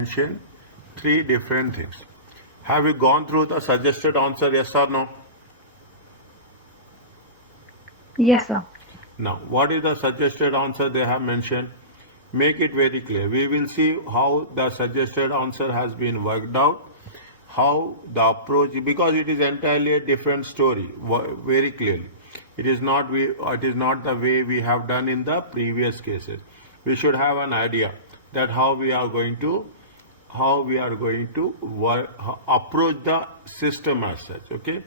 mention three different things. Have you gone through the suggested answer, yes or no? Yes, sir. Now, what is the suggested answer they have mentioned? Make it very clear. We will see how the suggested answer has been worked out, how the approach, because it is entirely a different story, very clearly. It is not the way we have done in the previous cases. We should have an idea that how we are going to approach the system as such. Okay,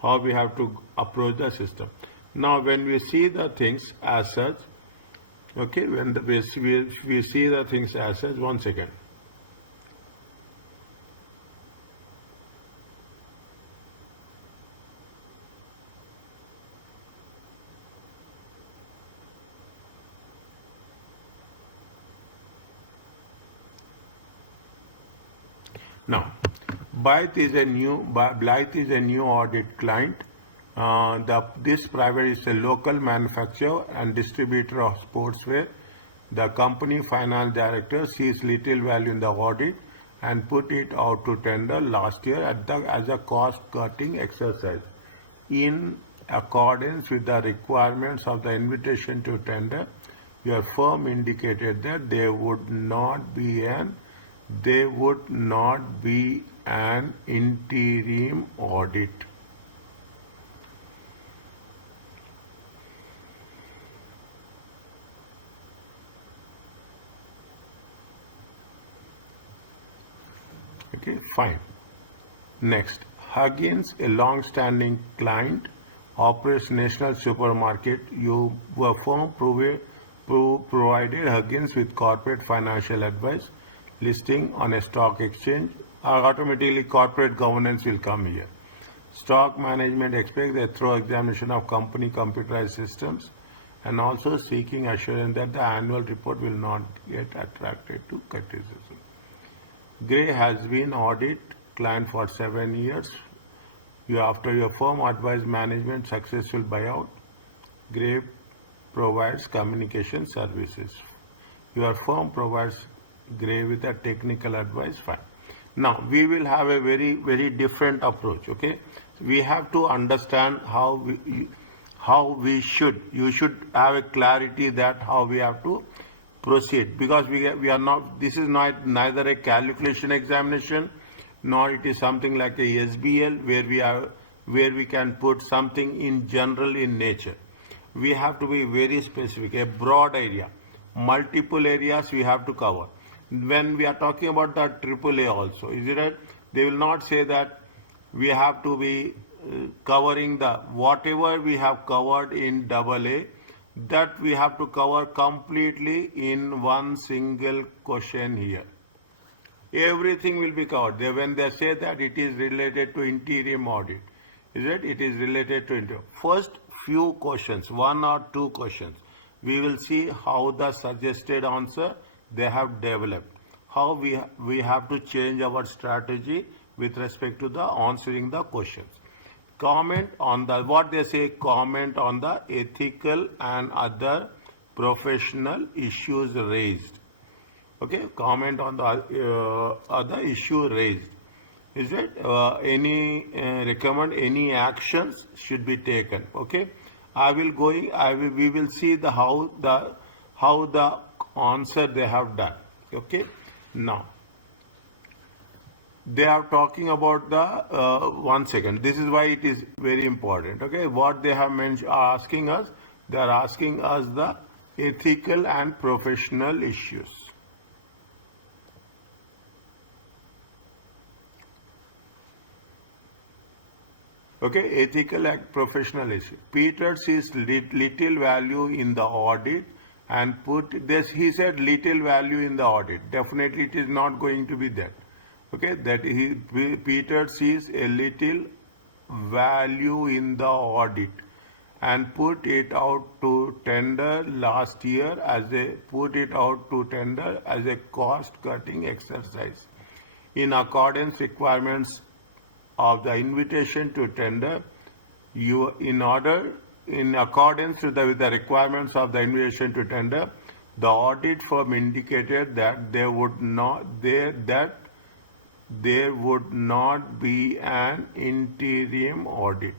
how we have to approach the system. Now, when we see the things as such, okay, when we see the things as such, 1 second. Now, Blythe is a new audit client. This private is a local manufacturer and distributor of sportswear. The company finance director sees little value in the audit and put it out to tender last year as a cost-cutting exercise. In accordance with the requirements of the invitation to tender, your firm indicated that there would not be an interim audit. Okay, fine. Next, Huggins, a long-standing client, operates national supermarket. Your firm provided Huggins with corporate financial advice, listing on a stock exchange. Automatically, corporate governance will come here. Stock management expects a thorough examination of company computerized systems and also seeking assurance that the annual report will not get attracted to criticism. Gray has been audit client for 7 years. After your firm advised management successful buyout, Gray provides communication services. Your firm provides Gray with a technical advice. Fine. Now we will have a very, very different approach. Okay, we have to understand you should have a clarity that how we have to proceed, because we are not, this is neither a calculation examination nor it is something like a SBL where we can put something in general in nature. We have to be very specific, a broad area, multiple areas we have to cover. When we are talking about the AAA also, is it right? They will not say that we have to be covering the whatever we have covered in AA, that we have to cover completely in one single question here. Everything will be covered. When they say that it is related to interim audit, is it? It is related to interim. First few questions, 1 or 2 questions, we will see how the suggested answer they have developed, how we have to change our strategy with respect to the answering the questions. Comment on the, what they say, comment on the ethical and other professional issues raised. Okay, comment on the other issue raised. Is it recommend any actions should be taken? Okay, we will see how the answer they have done. Okay, now they are talking about the 1 second. This is why it is very important. Okay, what they have mentioned, asking us, they are asking us the ethical and professional issues. Okay, ethical and professional issue. Peter sees little value in the audit and put this. He said little value in the audit. Definitely, it is not going to be that. Okay, that Peter sees a little value in the audit and put it out to tender last year as a cost-cutting exercise. In accordance requirements of the invitation to tender, in accordance with the requirements of the invitation to tender, The audit firm indicated that there would not be an interim audit.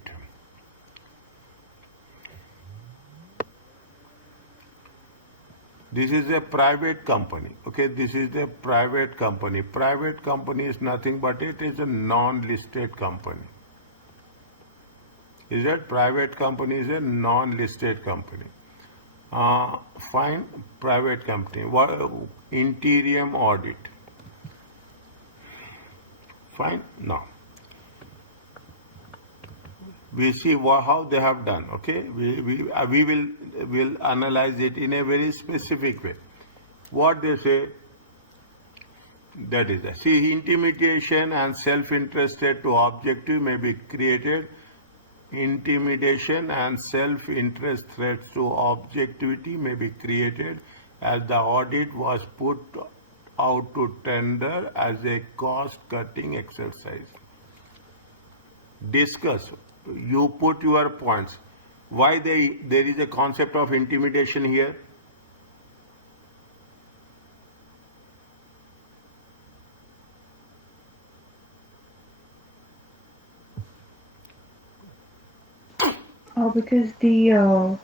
This is a private company. Okay, this is a private company. Private company is nothing but it is a non-listed company. Is that private company is a non-listed company? Fine, private company. What interim audit? Fine. Now we see how they have done. Okay, we will analyze it in a very specific way. What they say, that is that. See, intimidation and self-interested to objective may be created. Intimidation and self-interest threats to objectivity may be created as the audit was put out to tender as a cost-cutting exercise. Discuss. You put your points. Why there is a concept of intimidation here? Because the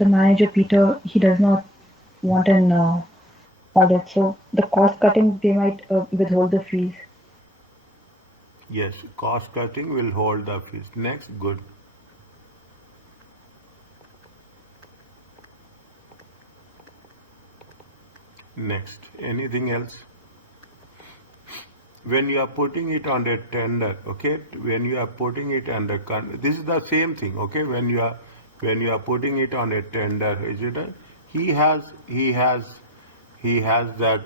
manager Peter, he does not want an audit, so the cost cutting, they might withhold the fees. Yes, cost cutting will hold the fees. Next, good. Next, anything else? When you are putting it on a tender, okay, when you are putting it under, this is the same thing, okay, when you are putting it on a tender, is it he has that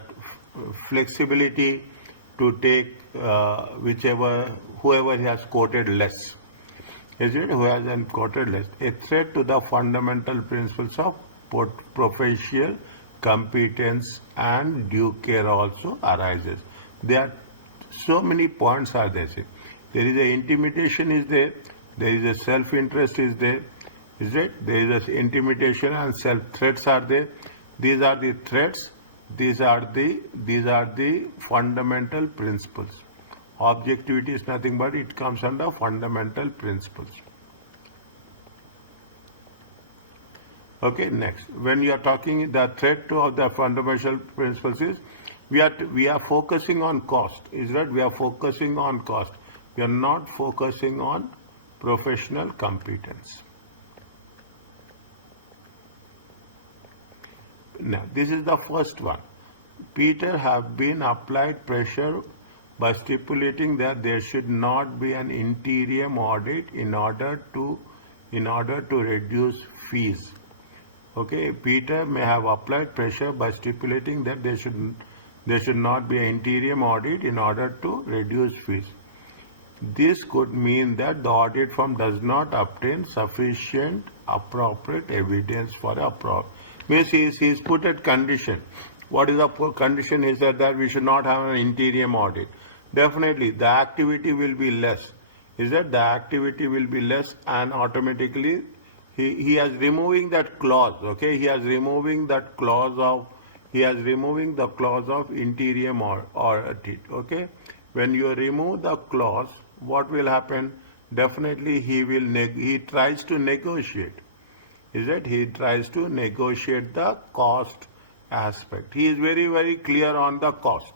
flexibility to take whoever he has quoted less, is it, who has quoted less. A threat to the fundamental principles of professional competence and due care also arises. There are so many points are there. There is a intimidation is there is a self-interest is there, is it? There is a intimidation and self-threats are there. These are the threats. These are the fundamental principles. Objectivity is nothing but it comes under fundamental principles. Okay, next. When you are talking the threat to of the fundamental principles is we are focusing on cost. Is that we are focusing on cost. We are not focusing on professional competence. Now, this is the first one. Peter have been applied pressure by stipulating that there should not be an interim audit in order to reduce fees. Okay, Peter may have applied pressure by stipulating that there should not be an interim audit in order to reduce fees. This could mean that the audit firm does not obtain sufficient appropriate evidence for means he's put a condition. What is the condition? He said that we should not have an interim audit. Definitely the activity will be less. Is that the activity will be less and automatically he is removing that clause. Okay, he is removing that clause of interim audit. Okay, when you remove the clause, what will happen? Definitely he tries to negotiate. Is that he tries to negotiate the cost aspect. He is very, very clear on the cost.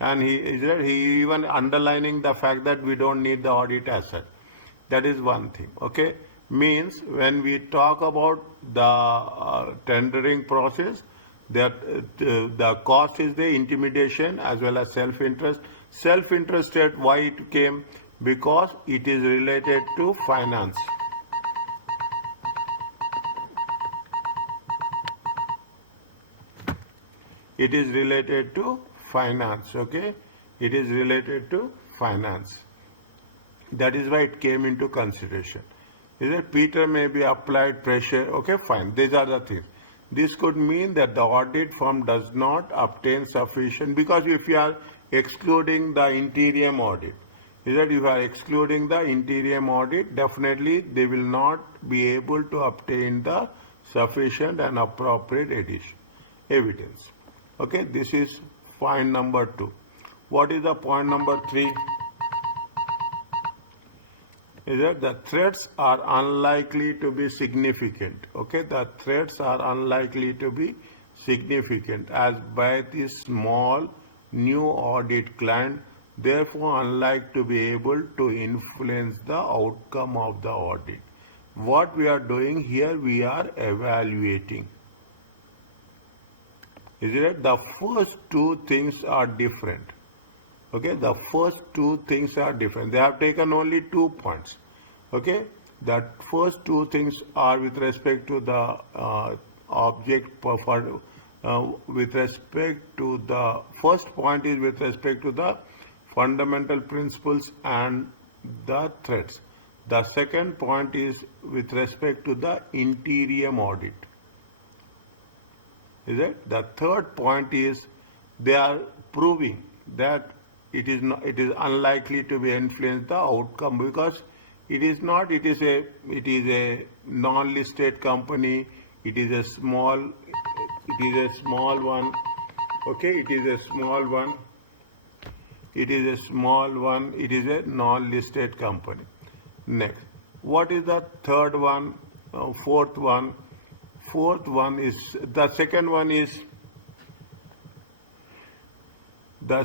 And he even underlining the fact that we don't need the audit asset. That is one thing. Okay, means when we talk about the tendering process, that the cost is the intimidation as well as self-interest. Self-interested, why it came? Because it is related to finance. It is related to finance. Okay, it is related to finance. That is why it came into consideration. Is that Peter may be applied pressure? Okay, fine. These are the things. This could mean that the audit firm does not obtain sufficient, because if you are excluding the interim audit, is that if you are excluding the interim audit, definitely they will not be able to obtain the sufficient and appropriate evidence. Okay, this is point number 2. What is the point number 3? Is that the threats are unlikely to be significant. Okay, the threats are unlikely to be significant as by this small new audit client, therefore unlike to be able to influence the outcome of the audit. What we are doing here, we are evaluating. Is it? The first two things are different. Okay, the first two things are different. They have taken only 2 points. Okay, that first two things are with respect to the object with respect to the first point is with respect to the fundamental principles and the threats. The second point is with respect to the interim audit. Is it? The third point is they are proving that it is unlikely to be influenced the outcome because it is a non-listed company. It is a small one. Okay, it is a small one. It is a non-listed company. Next, what is the third one? Fourth one. Fourth one is the second one is the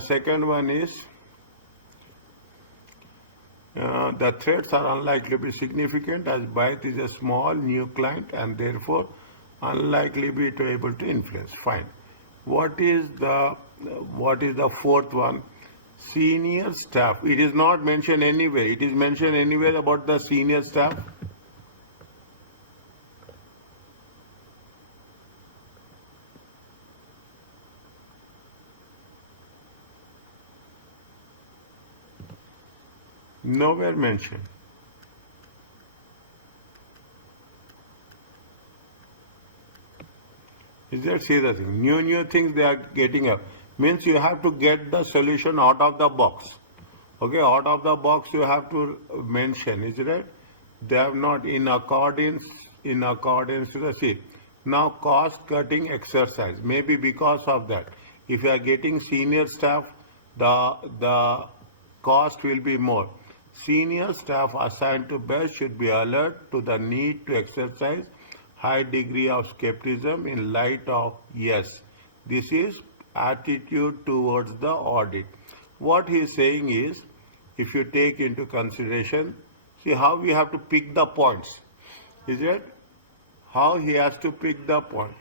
threats are unlikely to be significant as Byte is a small new client and therefore unlikely be to able to influence. Fine. What is the fourth one? Senior staff. It is not mentioned anywhere. It is mentioned anywhere about the senior staff. Nowhere mentioned. Is that see the thing? New things they are getting up. Means you have to get the solution out of the box. Okay, out of the box you have to mention, is it right? They have not in accordance to the see. Now cost cutting exercise. Maybe because of that. If you are getting senior staff, the cost will be more. Senior staff assigned to BEST should be alert to the need to exercise high degree of skepticism in light of yes. This is attitude towards the audit. What he is saying is, if you take into consideration, see how we have to pick the points. Is it? How he has to pick the point.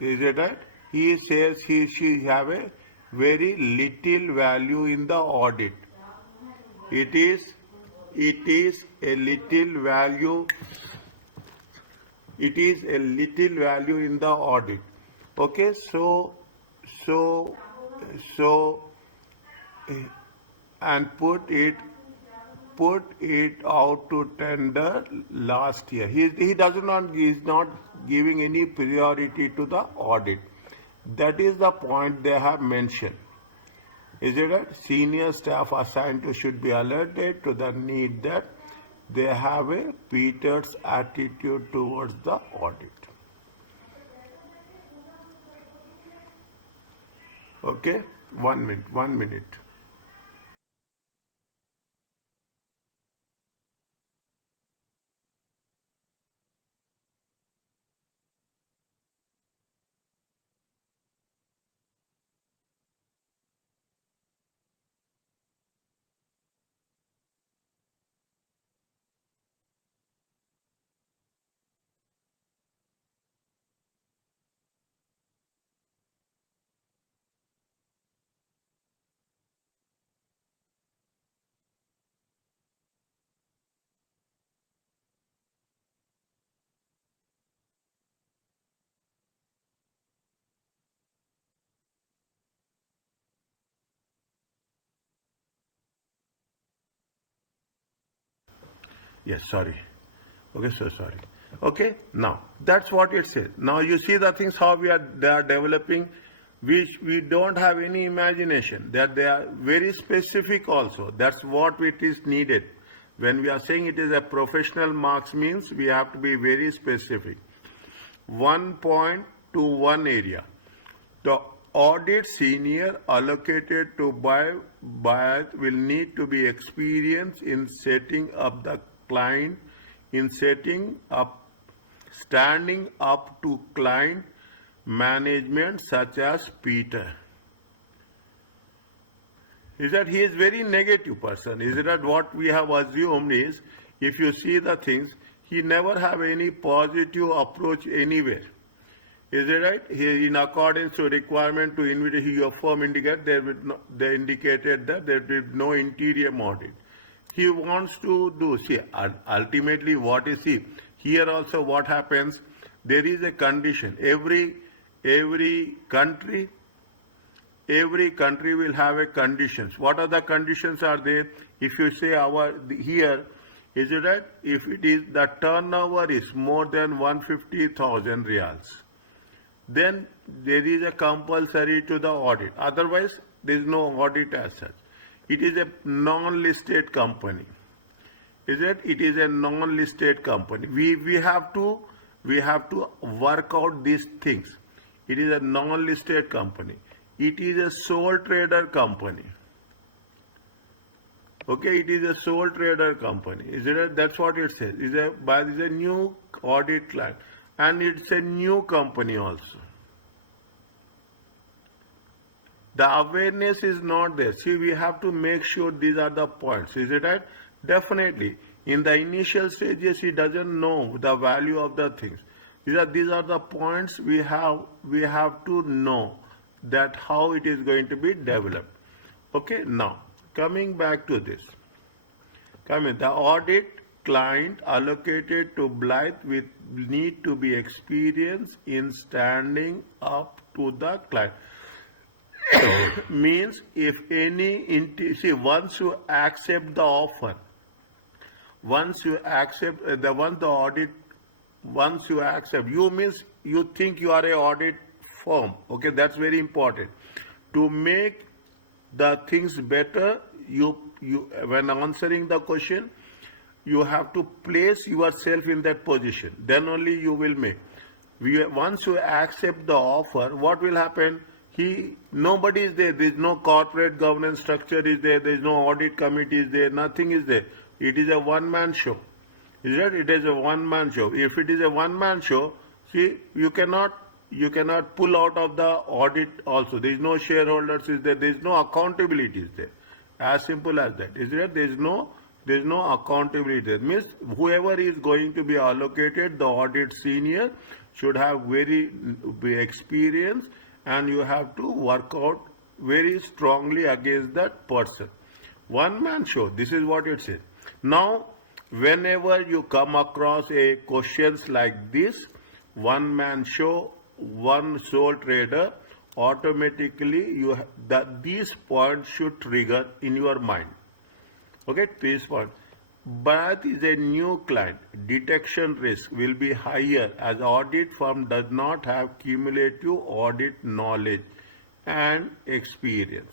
Is it right? He says she have a very little value in the audit. It is a little value. It is a little value in the audit. Okay, so and put it out to tender last year. He is not giving any priority to the audit. That is the point they have mentioned. Is it right? Senior staff assigned to should be alerted to the need that they have a Peter's attitude towards the audit. Okay, 1 minute. Yes, sorry. Okay, so sorry. Okay, now that's what it says. Now you see the things how they are developing, which we don't have any imagination. That they are very specific also. That's what it is needed. When we are saying it is a professional marks means we have to be very specific. 1 point to one area. The audit senior allocated to buyer will need to be experienced in setting up the client, in standing up to client management such as Peter. Is that he is very negative person? Is that what we have assumed is, if you see the things, he never have any positive approach anywhere. Is it right? He, in accordance to requirement to your firm indicate they indicated that there will be no interior audit. He wants to do, see, ultimately what is he? Here also what happens, there is a condition. Every country will have a conditions. What are the conditions are there? If you say here, is it right? If it is the turnover is more than 150,000 reals, then there is a compulsory to the audit. Otherwise, there is no audit as such. It is a non-listed company. Is it? It is a non-listed company. We have to work out these things. It is a non-listed company. It is a sole trader company. Okay, it is a sole trader company. Is it? That's what it says. Is a new audit client, and it's a new company also. The awareness is not there. See, we have to make sure these are the points. Is it right? Definitely. In the initial stages, he doesn't know the value of the things. These are the points we have to know that how it is going to be developed. Okay, now coming back to this. The audit client allocated to Blythe will need to be experienced in standing up to the client. Means if see, once you accept the offer, once you accept once you accept, you means you think you are a audit firm. Okay, that's very important. To make the things better, you when answering the question, you have to place yourself in that position. Then only you will make. Once you accept the offer, what will happen? Nobody is there. There is no corporate governance structure is there. There is no audit committee is there. Nothing is there. It is a one-man show. Is that? It is a one-man show. If it is a one-man show, see, you cannot pull out of the audit also. There is no shareholders is there. There is no accountability is there. As simple as that. Is that? There is no accountability there. Means whoever is going to be allocated, the audit senior should have very experience, and you have to work out very strongly against that person. One man show, this is what it says. Now, whenever you come across a questions like this, one man show, one sole trader, automatically these points should trigger in your mind. Okay, these points. But is a new client. Detection risk will be higher as audit firm does not have cumulative audit knowledge and experience.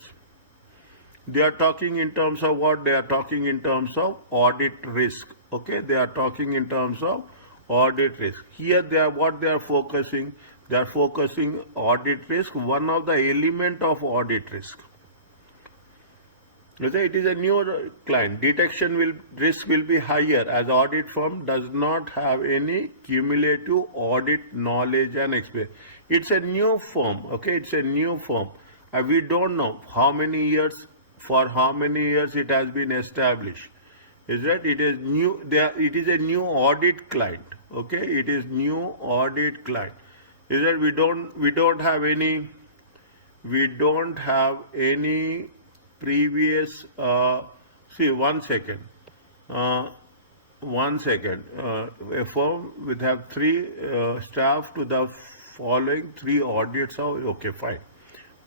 They are talking in terms of what? They are talking in terms of audit risk. Okay, they are talking in terms of audit risk. Here they are what they are focusing. They are focusing audit risk, one of the element of audit risk. It is a new client. Detection risk will be higher as audit firm does not have any cumulative audit knowledge and experience. It's a new firm. Okay, it's a new firm. We don't know for how many years it has been established. Is that it is new? It is a new audit client. Okay, it is new audit client. Is that we don't have any previous see, one second, a firm will have 3 staff to the following 3 audits. Okay, fine.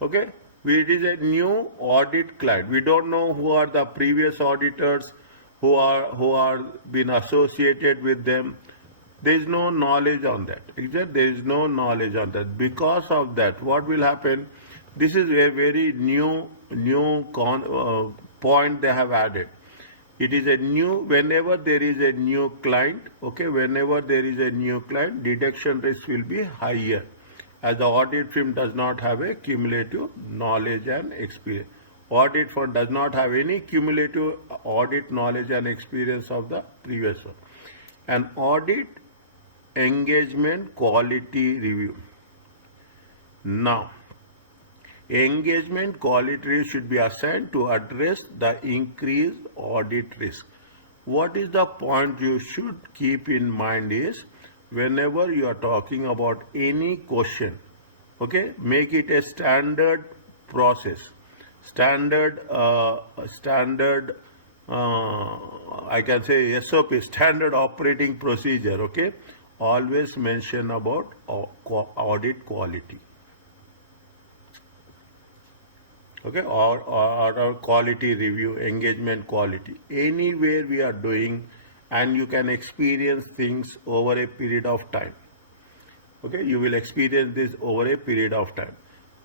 Okay, it is a new audit client. We don't know who are the previous auditors, who are been associated with them. There is no knowledge on that. There is no knowledge on that. Because of that, what will happen? This is a very new point they have added. It is a new, whenever there is a new client, okay, whenever there is a new client, detection risk will be higher. as the audit firm does not have a cumulative knowledge and experience. Audit firm does not have any cumulative audit knowledge and experience of the previous one. An audit engagement quality review. Now, engagement quality should be assigned to address the increased audit risk. What is the point you should keep in mind is whenever you are talking about any question, okay, make it a standard process, standard I can say SOP, standard operating procedure, okay. Always mention about audit quality. Okay, or quality review, engagement quality. Anywhere we are doing, and you can experience things over a period of time. Okay, you will experience this over a period of time.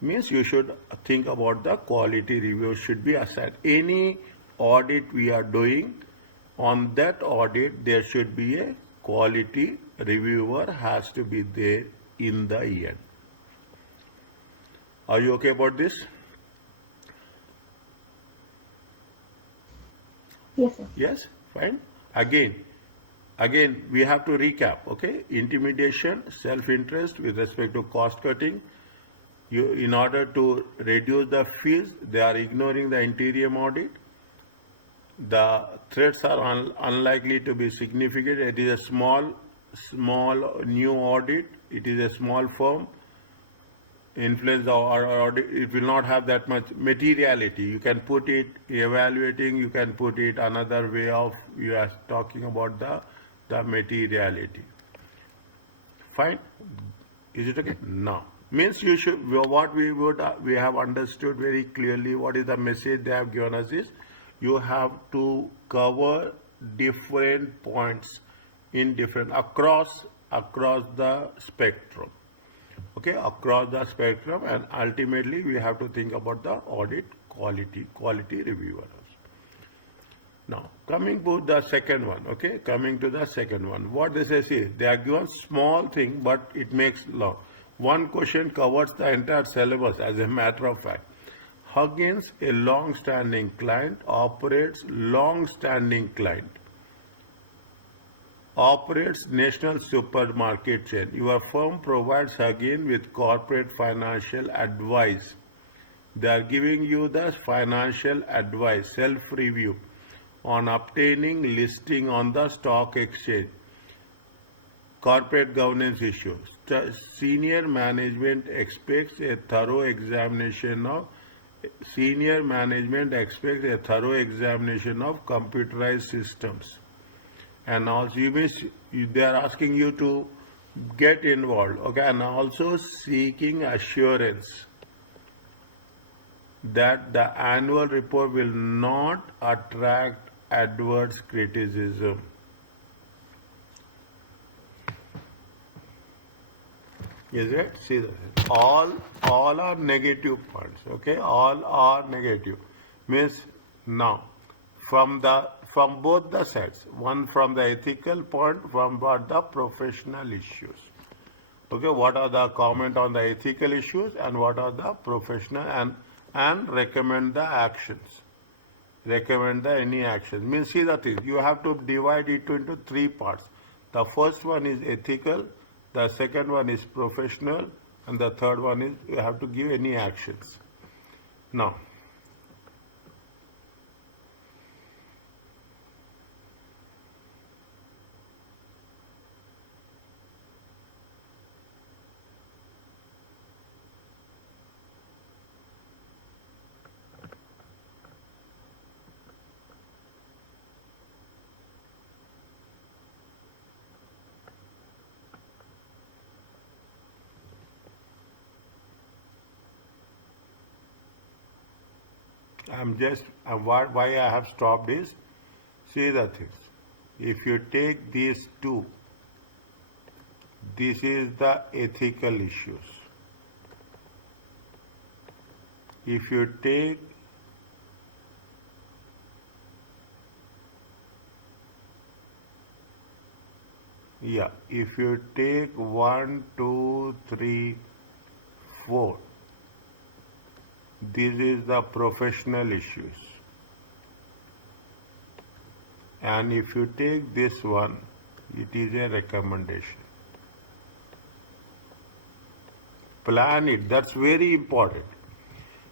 Means you should think about the quality review should be assigned. Any audit we are doing, on that audit there should be a quality reviewer has to be there in the end. Are you okay about this? Yes, sir. Yes, fine. Again, we have to recap. Okay, intimidation, self-interest with respect to cost cutting. In order to reduce the fees, they are ignoring the interim audit. The threats are unlikely to be significant. It is a small new audit. It is a small firm. Influence or audit, it will not have that much materiality. You can put it evaluating, you can put it another way of you are talking about the materiality. Fine. Is it okay? No. Means you should, what we have understood very clearly, what is the message they have given us is you have to cover different points in different across the spectrum. Okay, across the spectrum, and ultimately we have to think about the audit quality reviewers. Now, coming to the second one, okay, coming to the second one, what they say is they are given small thing, but it makes long. One question covers the entire syllabus as a matter of fact. Huggins, a long-standing client, operates national supermarket chain. Your firm provides Huggins with corporate financial advice. They are giving you the financial advice, self-review on obtaining listing on the stock exchange, corporate governance issues. Senior management expects a thorough examination of computerized systems. And also they are asking you to get involved, okay, and also seeking assurance that the annual report will not attract adverse criticism. Is it? See that all are negative points, okay, all are negative. Means now from both the sides, one from the ethical point, from what the professional issues. Okay, what are the comment on the ethical issues and what are the professional, and recommend the actions. Recommend the any actions. Means see the thing, you have to divide it into three parts. The first one is ethical, the second one is professional, and the third one is you have to give any actions. Now, why I have stopped is, see the things. If you take these two, this is the ethical issues. If you take if you take 1, 2, 3, 4. This is the professional issues. And if you take this one, it is a recommendation. Plan it. That's very important.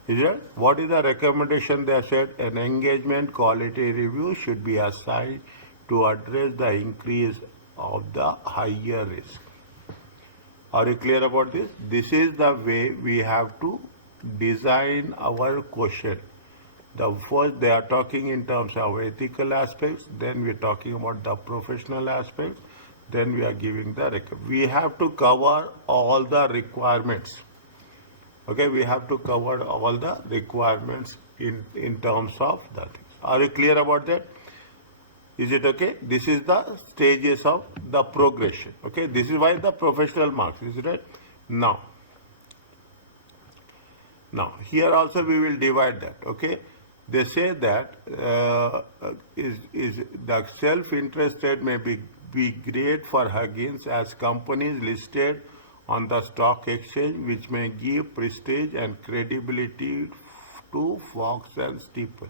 Is it? What is the recommendation they said? An engagement quality review should be assigned to address the increase of the higher risk. Are you clear about this? This is the way we have to design our question. The first, they are talking in terms of ethical aspects, then we are talking about the professional aspects, then we are giving the we have to cover all the requirements. Okay, we have to cover all the requirements in terms of that. Are you clear about that? Is it okay? This is the stages of the progression. Okay, this is why the professional marks. Is it right? Now here also we will divide that. Okay, they say that is the self-interest rate may be great for Huggins as companies listed on the stock exchange, which may give prestige and credibility to Fox and Steeple.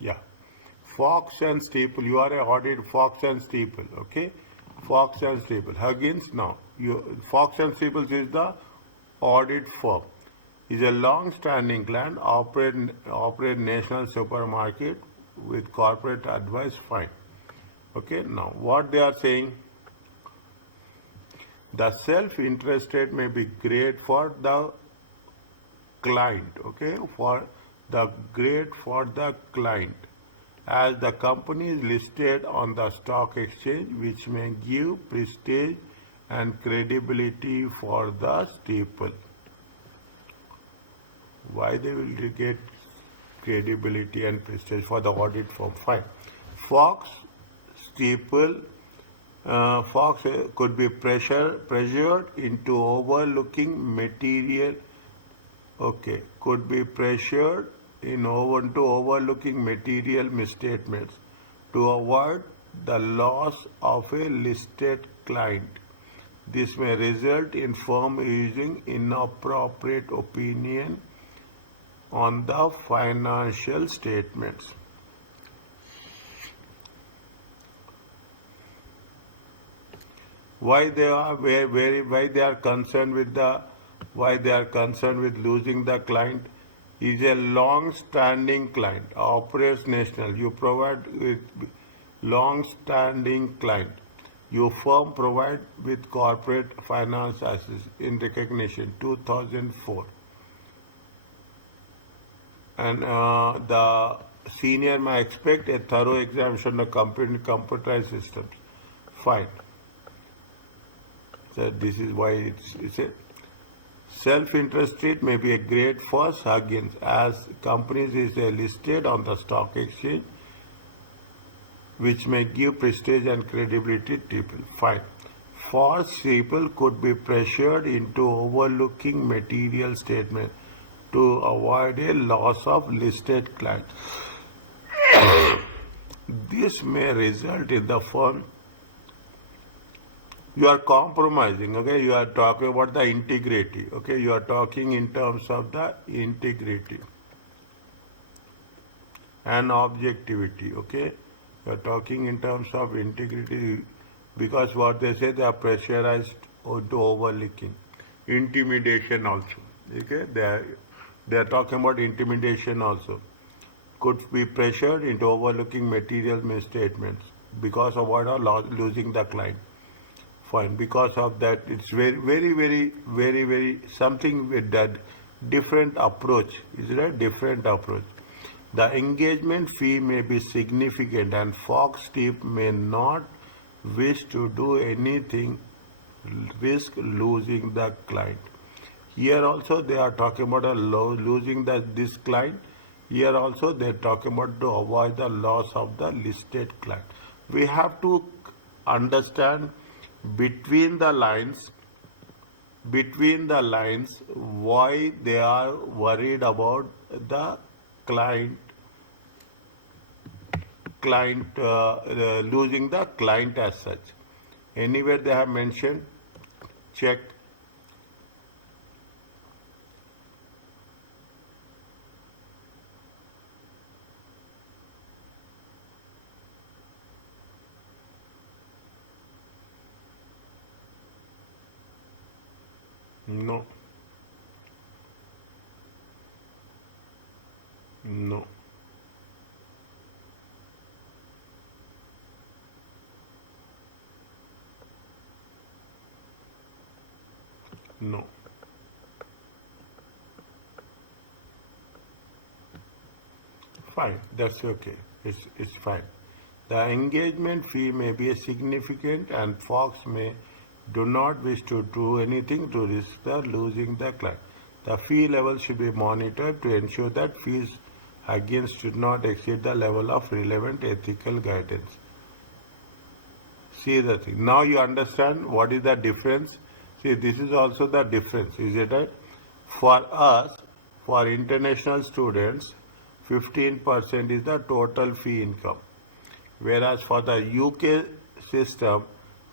Yeah. Fox and Staple, you are a audit Fox and Staple, okay? Fox and Staple. Huggins, now, Fox and Staples is the audit firm. Is a long-standing client, operate national supermarket with corporate advice, fine. Okay, now what they are saying, the self-interest rate may be great for the client, okay, for the client, as the company is listed on the stock exchange, which may give prestige and credibility for the staple. Why they will get credibility and prestige for the audit firm? Fine. Fox, Staple, Fox could be pressured into overlooking material. Okay, could be pressured into overlooking material misstatements to avoid the loss of a listed client. This may result in firm using inappropriate opinion on the financial statements. Why they are concerned with losing the client? Is a long-standing client, operates national. You provide with long-standing client. Your firm provide with corporate finance assets in recognition 2004. And the senior may expect a thorough examination of computerized systems. Fine. So this is why it's a self-interest rate may be a great for Huggins as companies is listed on the stock exchange, which may give prestige and credibility to people. Fine. For people could be pressured into overlooking material statement to avoid a loss of listed client. This may result in the firm. You are compromising, okay? You are talking about the integrity, okay? You are talking in terms of the integrity and objectivity, okay? You are talking in terms of integrity because what they say, they are pressurized to overlooking. Intimidation also, okay? They are talking about intimidation also. Could be pressured into overlooking material misstatements because of what are losing the client. Fine. Because of that, it's very something with that different approach. Is it a different approach? The engagement fee may be significant, and Fox Tip may not wish to do anything, risk losing the client. Here also they are talking about losing this client. Here also they are talking about to avoid the loss of the listed client. We have to understand between the lines between the lines why they are worried about the client losing the client as such. Anywhere they have mentioned, check. No, no, no. Fine, that's okay. It's fine. The engagement fee may be significant and Fox may do not wish to do anything to risk the losing the client. The fee level should be monitored to ensure that fees against should not exceed the level of relevant ethical guidance. See the thing. Now you understand what is the difference. See, this is also the difference, is it right? For us, for international students, 15% is the total fee income. Whereas for the UK system,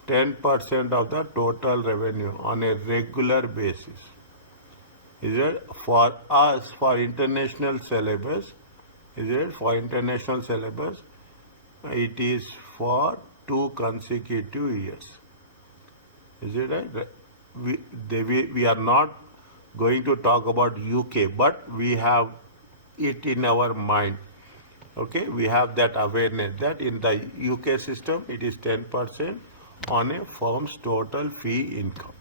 10% of the total revenue on a regular basis. Is it for us, for international syllabus, is it for international syllabus, it is for 2 consecutive years. Is it right? We are not going to talk about UK, but we have it in our mind. Okay, we have that awareness that in the UK system it is 10% on a firm's total fee income.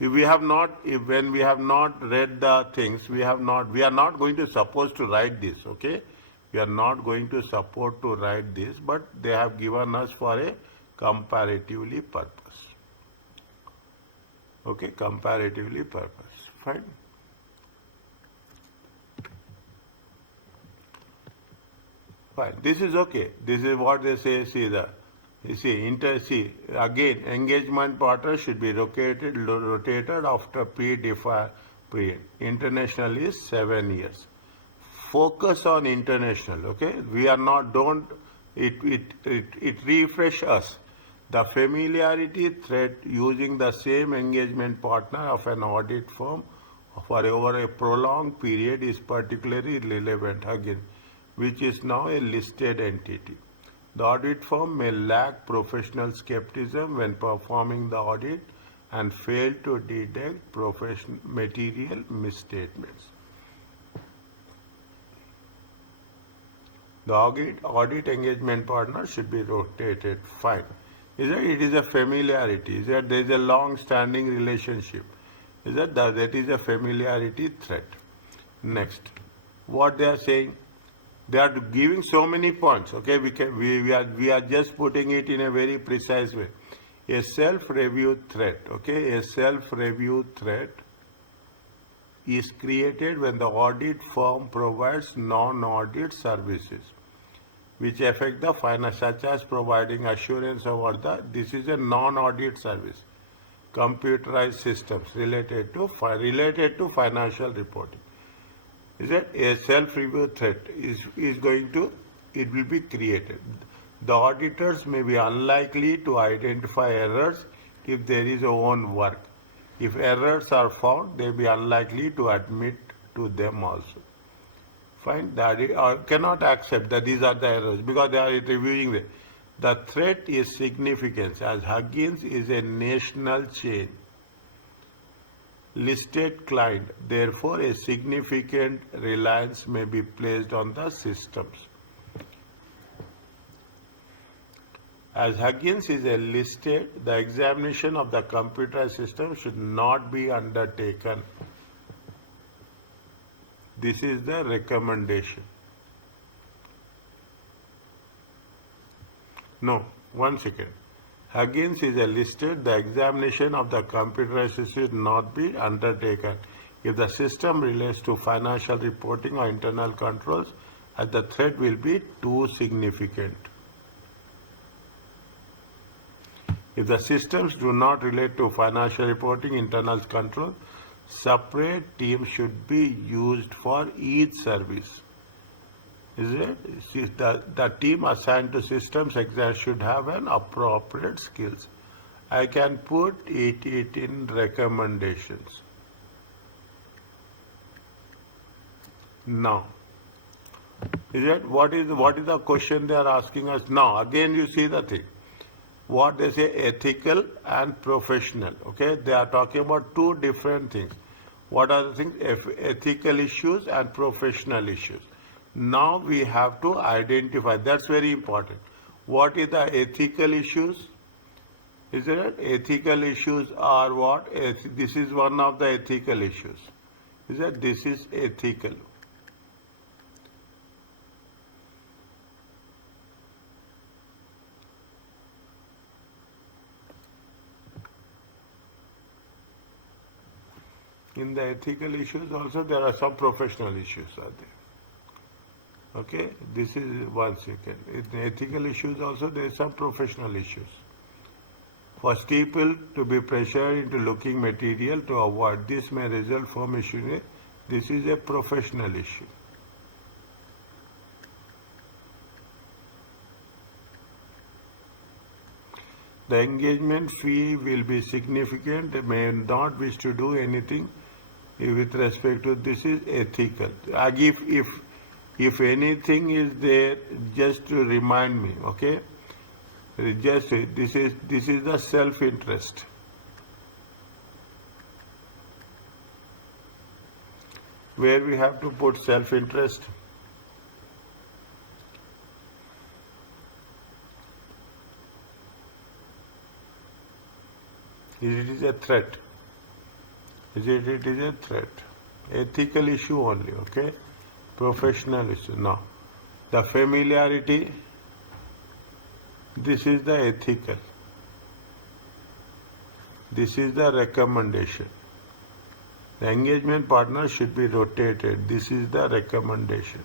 If we have not, when we have not read the things, we are not going to suppose to write this, okay? We are not going to support to write this, but they have given us for a comparatively purpose. Okay, comparatively purpose, fine. Fine. This is okay. This is what they say. See the, you see again. Engagement partner should be rotated after predefined period. International is 7 years. Focus on international. Okay, we are not. Don't it refresh us. The familiarity threat using the same engagement partner of an audit firm for over a prolonged period is particularly relevant again, which is now a listed entity. The audit firm may lack professional skepticism when performing the audit and fail to detect material misstatements. The audit engagement partner should be rotated. Fine. It is a familiarity. Is that there is a long-standing relationship? Is that is a familiarity threat? Next, what they are saying, they are giving so many points. Okay, we are just putting it in a very precise way. A self-review threat. Okay, a self-review threat is created when the audit firm provides non-audit services which affect the finance, such as providing assurance over this is a non-audit service, computerized systems related to financial reporting. Is that a self-review threat is going to, it will be created. The auditors may be unlikely to identify errors if there is a own work. If errors are found, they may be unlikely to admit to them also. Fine, that cannot accept that these are the errors because they are reviewing them. The threat is significant as Huggins is a national chain listed client. Therefore, a significant reliance may be placed on the systems. As Huggins is a listed, the examination of the computer system should not be undertaken. This is the recommendation. No, 1 second. Huggins is a listed, the examination of the computer system should not be undertaken if the system relates to financial reporting or internal controls, as the threat will be too significant. If the systems do not relate to financial reporting, internal control, separate teams should be used for each service. Is it? See, the team assigned to systems exam should have an appropriate skills. I can put it in recommendations. Now, is it what is the question they are asking us now? Again, you see the thing. What they say, ethical and professional. Okay, they are talking about two different things. What are the things? Ethical issues and professional issues. Now we have to identify. That's very important. What is the ethical issues? Is it? Ethical issues are what? This is one of the ethical issues. Is that this is ethical? In the ethical issues also there are some professional issues are there. Okay, this is 1 second. In the ethical issues also there is some professional issues. For people to be pressured into looking material to avoid this may result from issue. This is a professional issue. The engagement fee will be significant. They may not wish to do anything with respect to this is ethical. If anything is there, just to remind me, okay? Just this is the self-interest. Where we have to put self-interest. It is a threat. It is a threat. Ethical issue only, okay? Professional issue. Now, the familiarity, this is the ethical. This is the recommendation. The engagement partner should be rotated. This is the recommendation.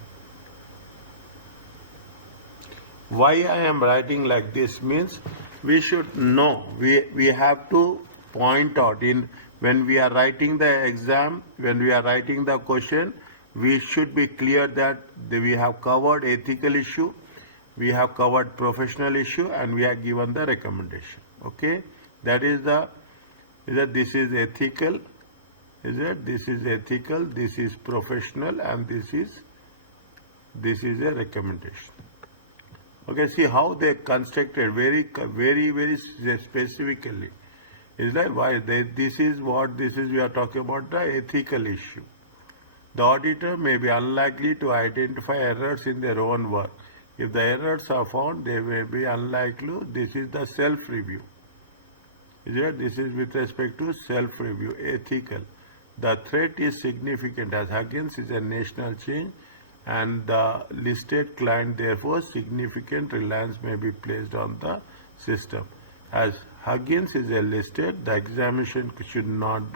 Why I am writing like this means we should know. We have to point out in when we are writing the exam, when we are writing the question, we should be clear that we have covered ethical issue, we have covered professional issue, and we have given the recommendation. Okay, that is this is ethical. Is it? This is ethical. This is professional, and this is a recommendation. Okay, see how they constructed very specifically. Is that why this is we are talking about the ethical issue. The auditor may be unlikely to identify errors in their own work. If the errors are found, they may be unlikely. This is the self-review. Is it? This is with respect to self-review, ethical. The threat is significant as Huggins is a national change and the listed client, therefore significant reliance may be placed on the system. As Huggins is a listed, the examination should not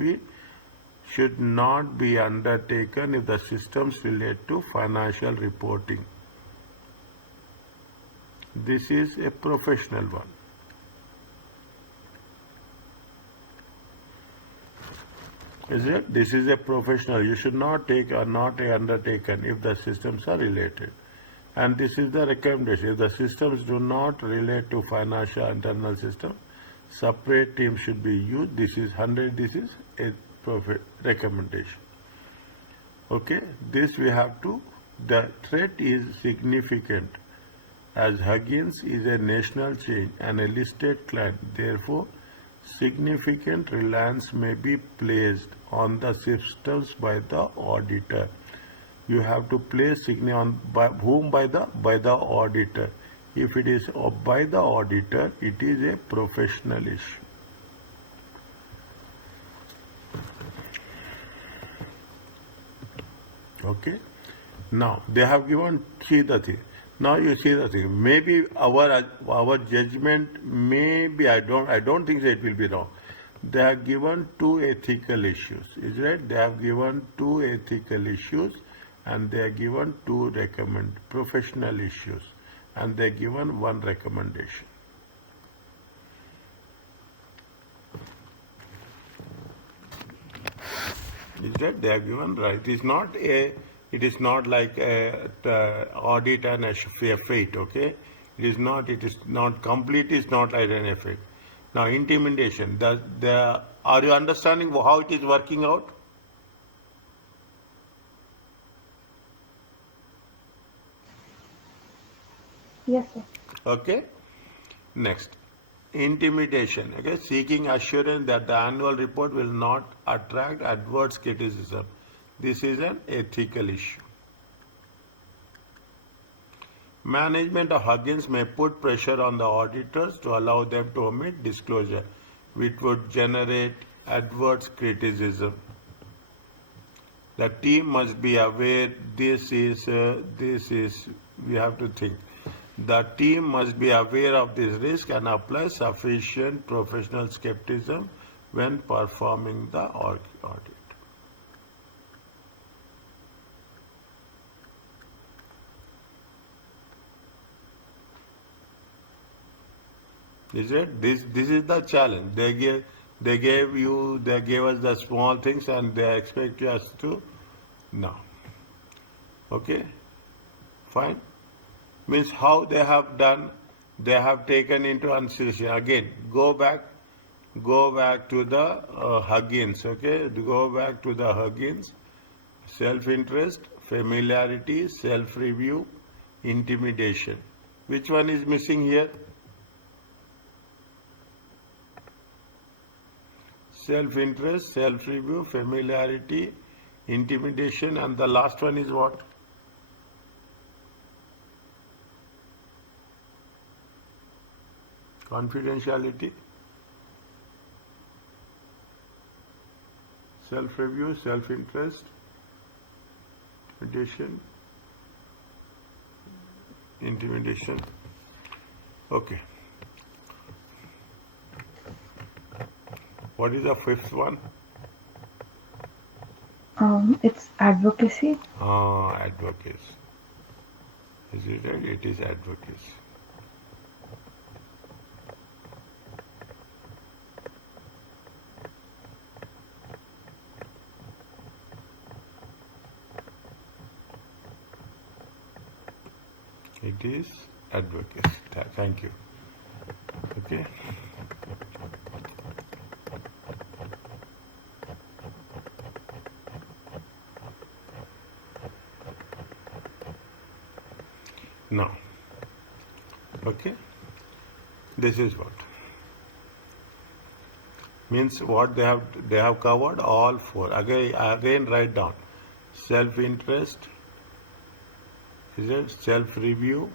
be undertaken if the systems relate to financial reporting. This is a professional one. Is it? This is a professional. You should not take or not undertaken if the systems are related. And this is the recommendation. If the systems do not relate to financial internal system, separate teams should be used. This is 100. This is a recommendation. Okay. This we have to. The threat is significant as Huggins is a national chain and a listed client. Therefore, significant reliance may be placed on the systems by the auditor. You have to place on by whom? By the auditor. If it is by the auditor, it is a professional issue. Okay. Now they have given, see the thing. Now you see the thing. Maybe our judgment may be, I don't think that it will be wrong. They have given two ethical issues. Is right? They have given two ethical issues and they are given two professional issues and they are given one recommendation. Is that they have given right? It is not like audit and a fate. Okay, it is not. It is not complete. It's not like an effect. Now intimidation. Are you understanding how it is working out? Yes, sir. Okay. Next, intimidation. Okay, seeking assurance that the annual report will not attract adverse criticism. This is an ethical issue. Management of Huggins may put pressure on the auditors to allow them to omit disclosure, which would generate adverse criticism. The team must be aware we have to think. The team must be aware of this risk and apply sufficient professional skepticism when performing the audit. Is it? This is the challenge. They gave us the small things and they expect us to now. Okay? Fine. Means how they have done, they have taken into consideration. Again, go back to the Huggins, okay? Go back to the Huggins. Self-interest, familiarity, self-review, intimidation. Which one is missing here? Self-interest, self-review, familiarity, intimidation, and the last one is what? Confidentiality, self-review, self-interest, intimidation. Okay. What is the fifth one? It's advocacy. Advocacy. Is it right? It is advocacy. It is advocacy. Thank you. Okay. Now, okay, this is what means. What they have covered all four. Again, write down self-interest. Is it self-review,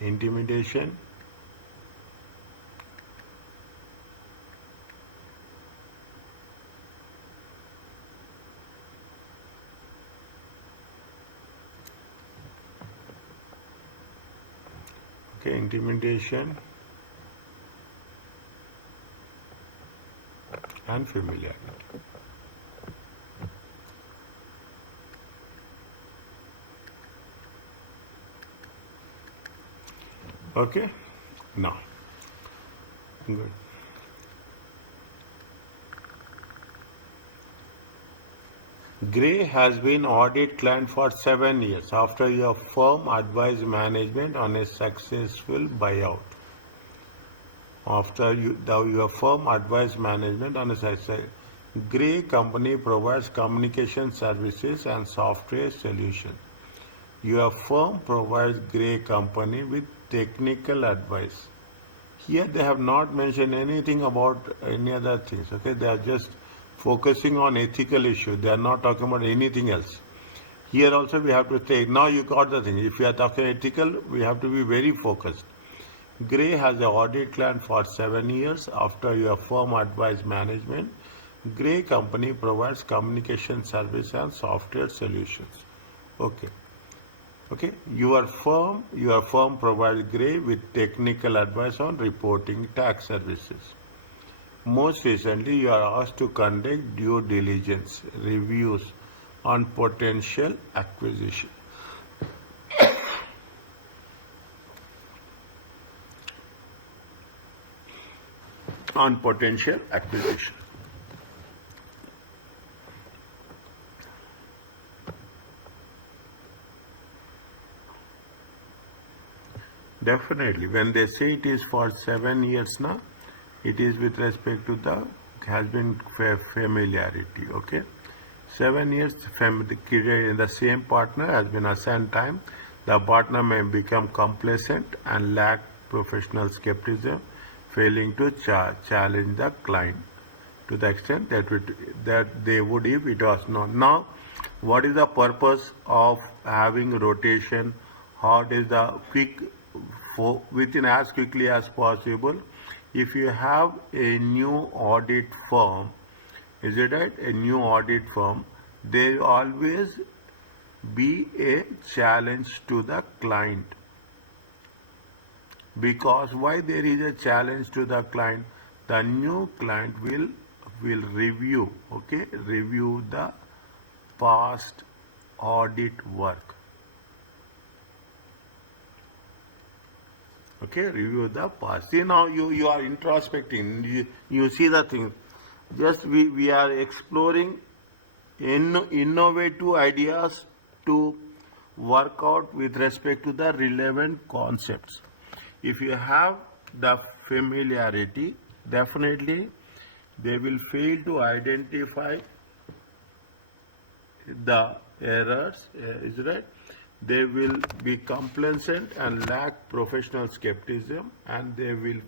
intimidation, okay, intimidation and familiarity. Okay, now, good. Gray has been audit client for 7 years after your firm advised management on a successful buyout. Your firm advised management on a successful. Gray company provides communication services and software solutions. Your firm provides Gray company with technical advice. Here they have not mentioned anything about any other things. Okay, they are just focusing on ethical issue. They are not talking about anything else. Here also we have to take. Now you got the thing. If you are talking ethical, we have to be very focused. Gray has an audit client for 7 years after your firm advised management. Gray company provides communication service and software solutions. Okay. Okay, your firm provides Gray with technical advice on reporting tax services. Most recently, you are asked to conduct due diligence reviews on potential acquisition. on potential acquisition. Definitely, when they say it is for 7 years now, it is with respect to the has been familiarity. Okay, 7 years the same partner has been assigned time. The partner may become complacent and lack professional skepticism, failing to challenge the client to the extent that they would if it was not. Now, what is the purpose of having rotation? How is the quick within as quickly as possible? If you have a new audit firm, is it right? A new audit firm, there always be a challenge to the client. Because why there is a challenge to the client? The new client will review, okay, review the past audit work. Okay, review the past. See, now you are introspecting. You see the thing. Just we are exploring innovative ideas to work out with respect to the relevant concepts. If you have the familiarity, definitely they will fail to identify the errors, is right? They will be complacent and lack professional skepticism, and they will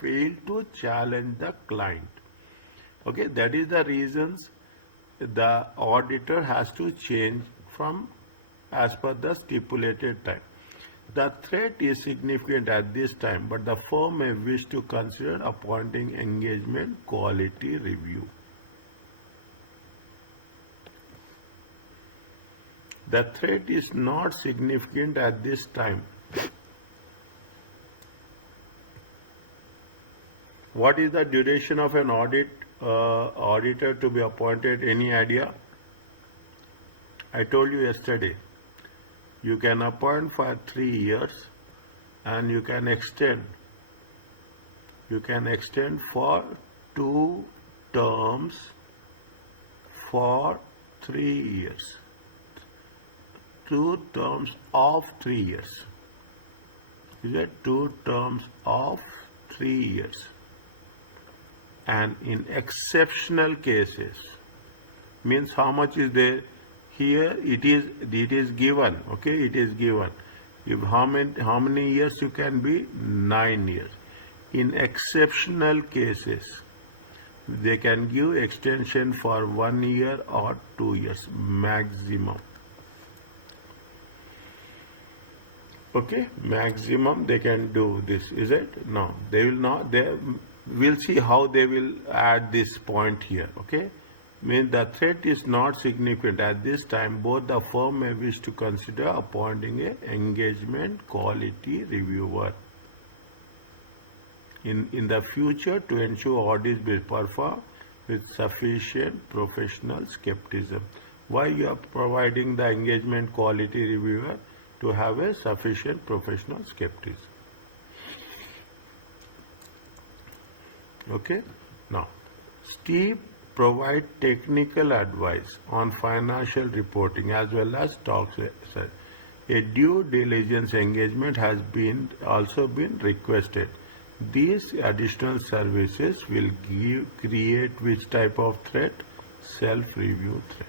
fail to challenge the client. Okay, that is the reasons the auditor has to change from as per the stipulated time. The threat is significant at this time, but the firm may wish to consider appointing engagement quality review. The threat is not significant at this time. What is the duration of an auditor to be appointed? Any idea? I told you yesterday. You can appoint for 3 years, and you can extend. You can extend for 2 terms for 3 years. 2 terms of 3 years. You get 2 terms of 3 years. And in exceptional cases, means how much is there? Here it is given. Okay, it is given. If how many years you can be? 9 years. In exceptional cases, they can give extension for 1 year or 2 years maximum. Okay, maximum they can do this, is it? No, they will not. We'll see how they will add this point here. Okay, means the threat is not significant at this time. Both the firm may wish to consider appointing a engagement quality reviewer in the future to ensure audits be performed with sufficient professional skepticism. Why you are providing the engagement quality reviewer? To have a sufficient professional skepticism. Okay, now Steve provide technical advice on financial reporting as well as stocks. A due diligence engagement has also been requested. These additional services will create which type of threat? Self-review threat.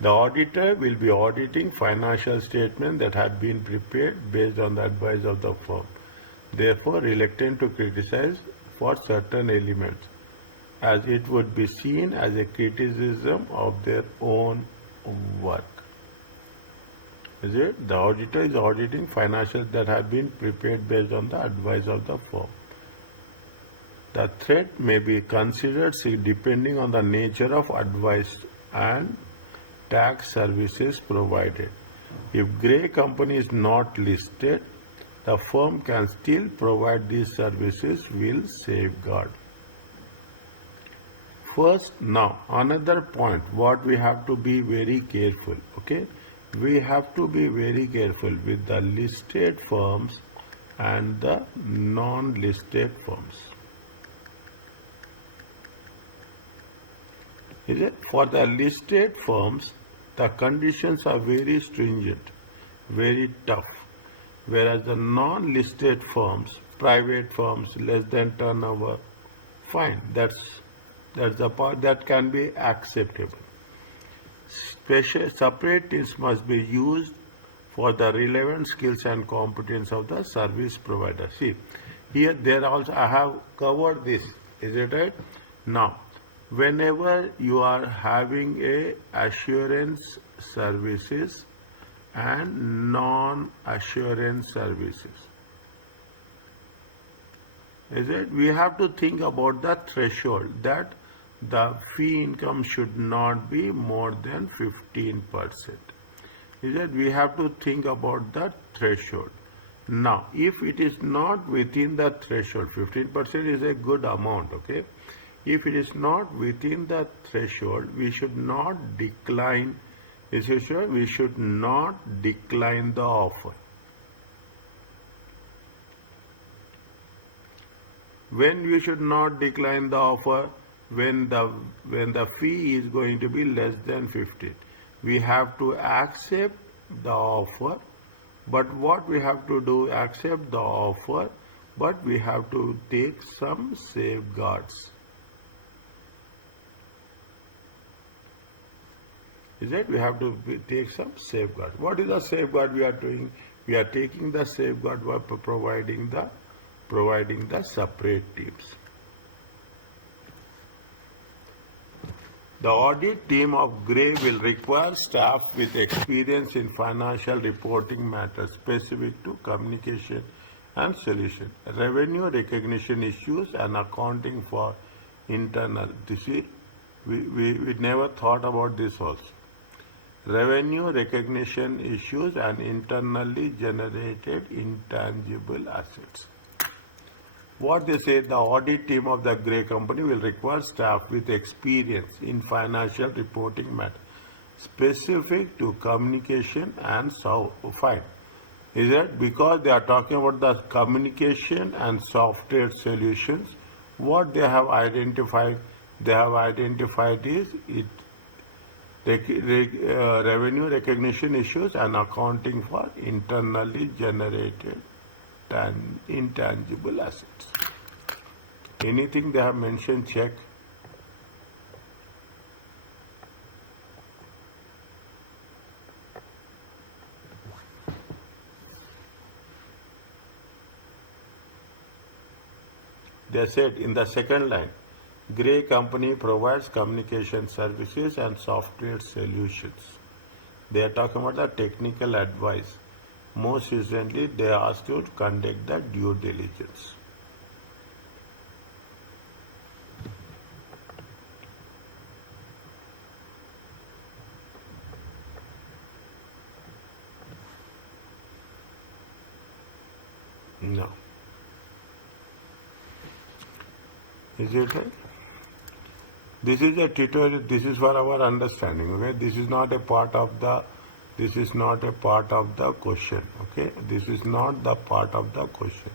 The auditor will be auditing financial statements that have been prepared based on the advice of the firm, therefore reluctant to criticize for certain elements, as it would be seen as a criticism of their own work. Is it? The auditor is auditing financials that have been prepared based on the advice of the firm. The threat may be considered depending on the nature of advice and tax services provided. If Grey Company is not listed, the firm can still provide these services will safeguard. First, now another point what we have to be very careful. Okay, we have to be very careful with the listed firms. and the non-listed firms. Is it? For the listed firms, the conditions are very stringent, very tough, whereas the non-listed firms, private firms, less than turnover, fine. That's the part that can be acceptable. Special separate teams must be used for the relevant skills and competence of the service provider. See, here there also I have covered this. Is it right? Now, whenever you are having a assurance services and non-assurance services, is it? We have to think about the threshold that the fee income should not be more than 15%. Is that we have to think about the threshold. Now, if it is not within the threshold, 15% is a good amount, okay? If it is not within the threshold, we should not decline, we should not decline the offer. When we should not decline the offer? When the fee is going to be less than 15. We have to accept the offer, but what we have to do, accept the offer, but we have to take some safeguards. Is it? We have to take some safeguards. What is the safeguard we are doing? We are taking the safeguard by providing the separate teams. The audit team of Gray will require staff with experience in financial reporting matters specific to communication and solution, revenue recognition issues, and accounting for internal. This is, we never thought about this also. Revenue recognition issues and internally generated intangible assets. What they say, the audit team of the Gray company will require staff with experience in financial reporting matters specific to communication and fine. Is it? Because they are talking about the communication and software solutions, what they have identified is revenue recognition issues and accounting for internally generated intangible assets. Anything they have mentioned, check. They said in the second line, Gray company provides communication services and software solutions. They are talking about the technical advice. Most recently, they asked you to conduct the due diligence. No. Is it right? This is a tutorial. This is for our understanding. Okay, this is not a part of the. This is not a part of the question. Okay, this is not the part of the question.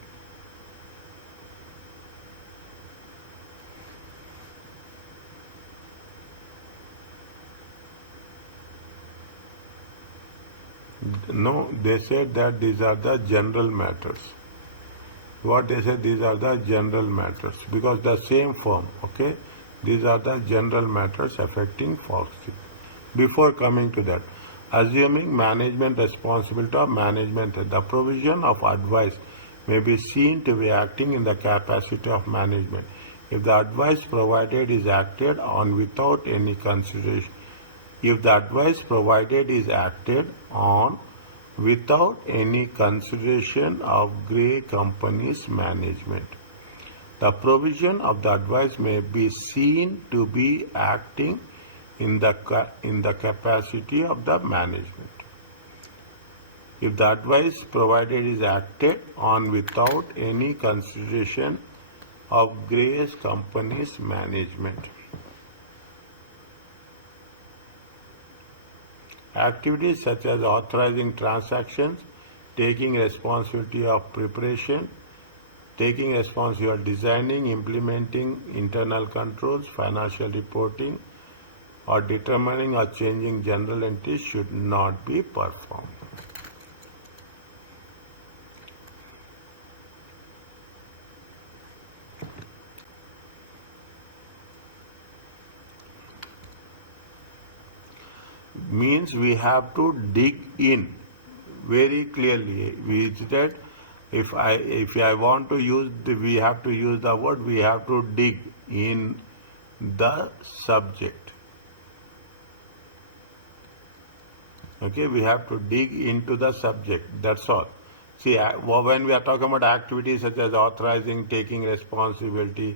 No, they said that these are the general matters. What they said, these are the general matters because the same firm. Okay, these are the general matters affecting Foxtree. Before coming to that, assuming management responsibility of management, the provision of advice may be seen to be acting in the capacity of management. If the advice provided is acted on without any consideration, if the advice provided is acted on without any consideration of Gray company's management, the provision of the advice may be seen to be acting in the capacity of the management. If the advice provided is acted on without any consideration of Gray's company's management. Activities such as authorizing transactions taking responsibility of preparation, taking responsibility of designing, implementing internal controls, financial reporting, or determining or changing general entries should not be performed. Means we have to dig in very clearly. We said if I want to use we have to use the word, we have to dig in the subject. Okay, we have to dig into the subject. That's all. See, when we are talking about activities such as authorizing, taking responsibility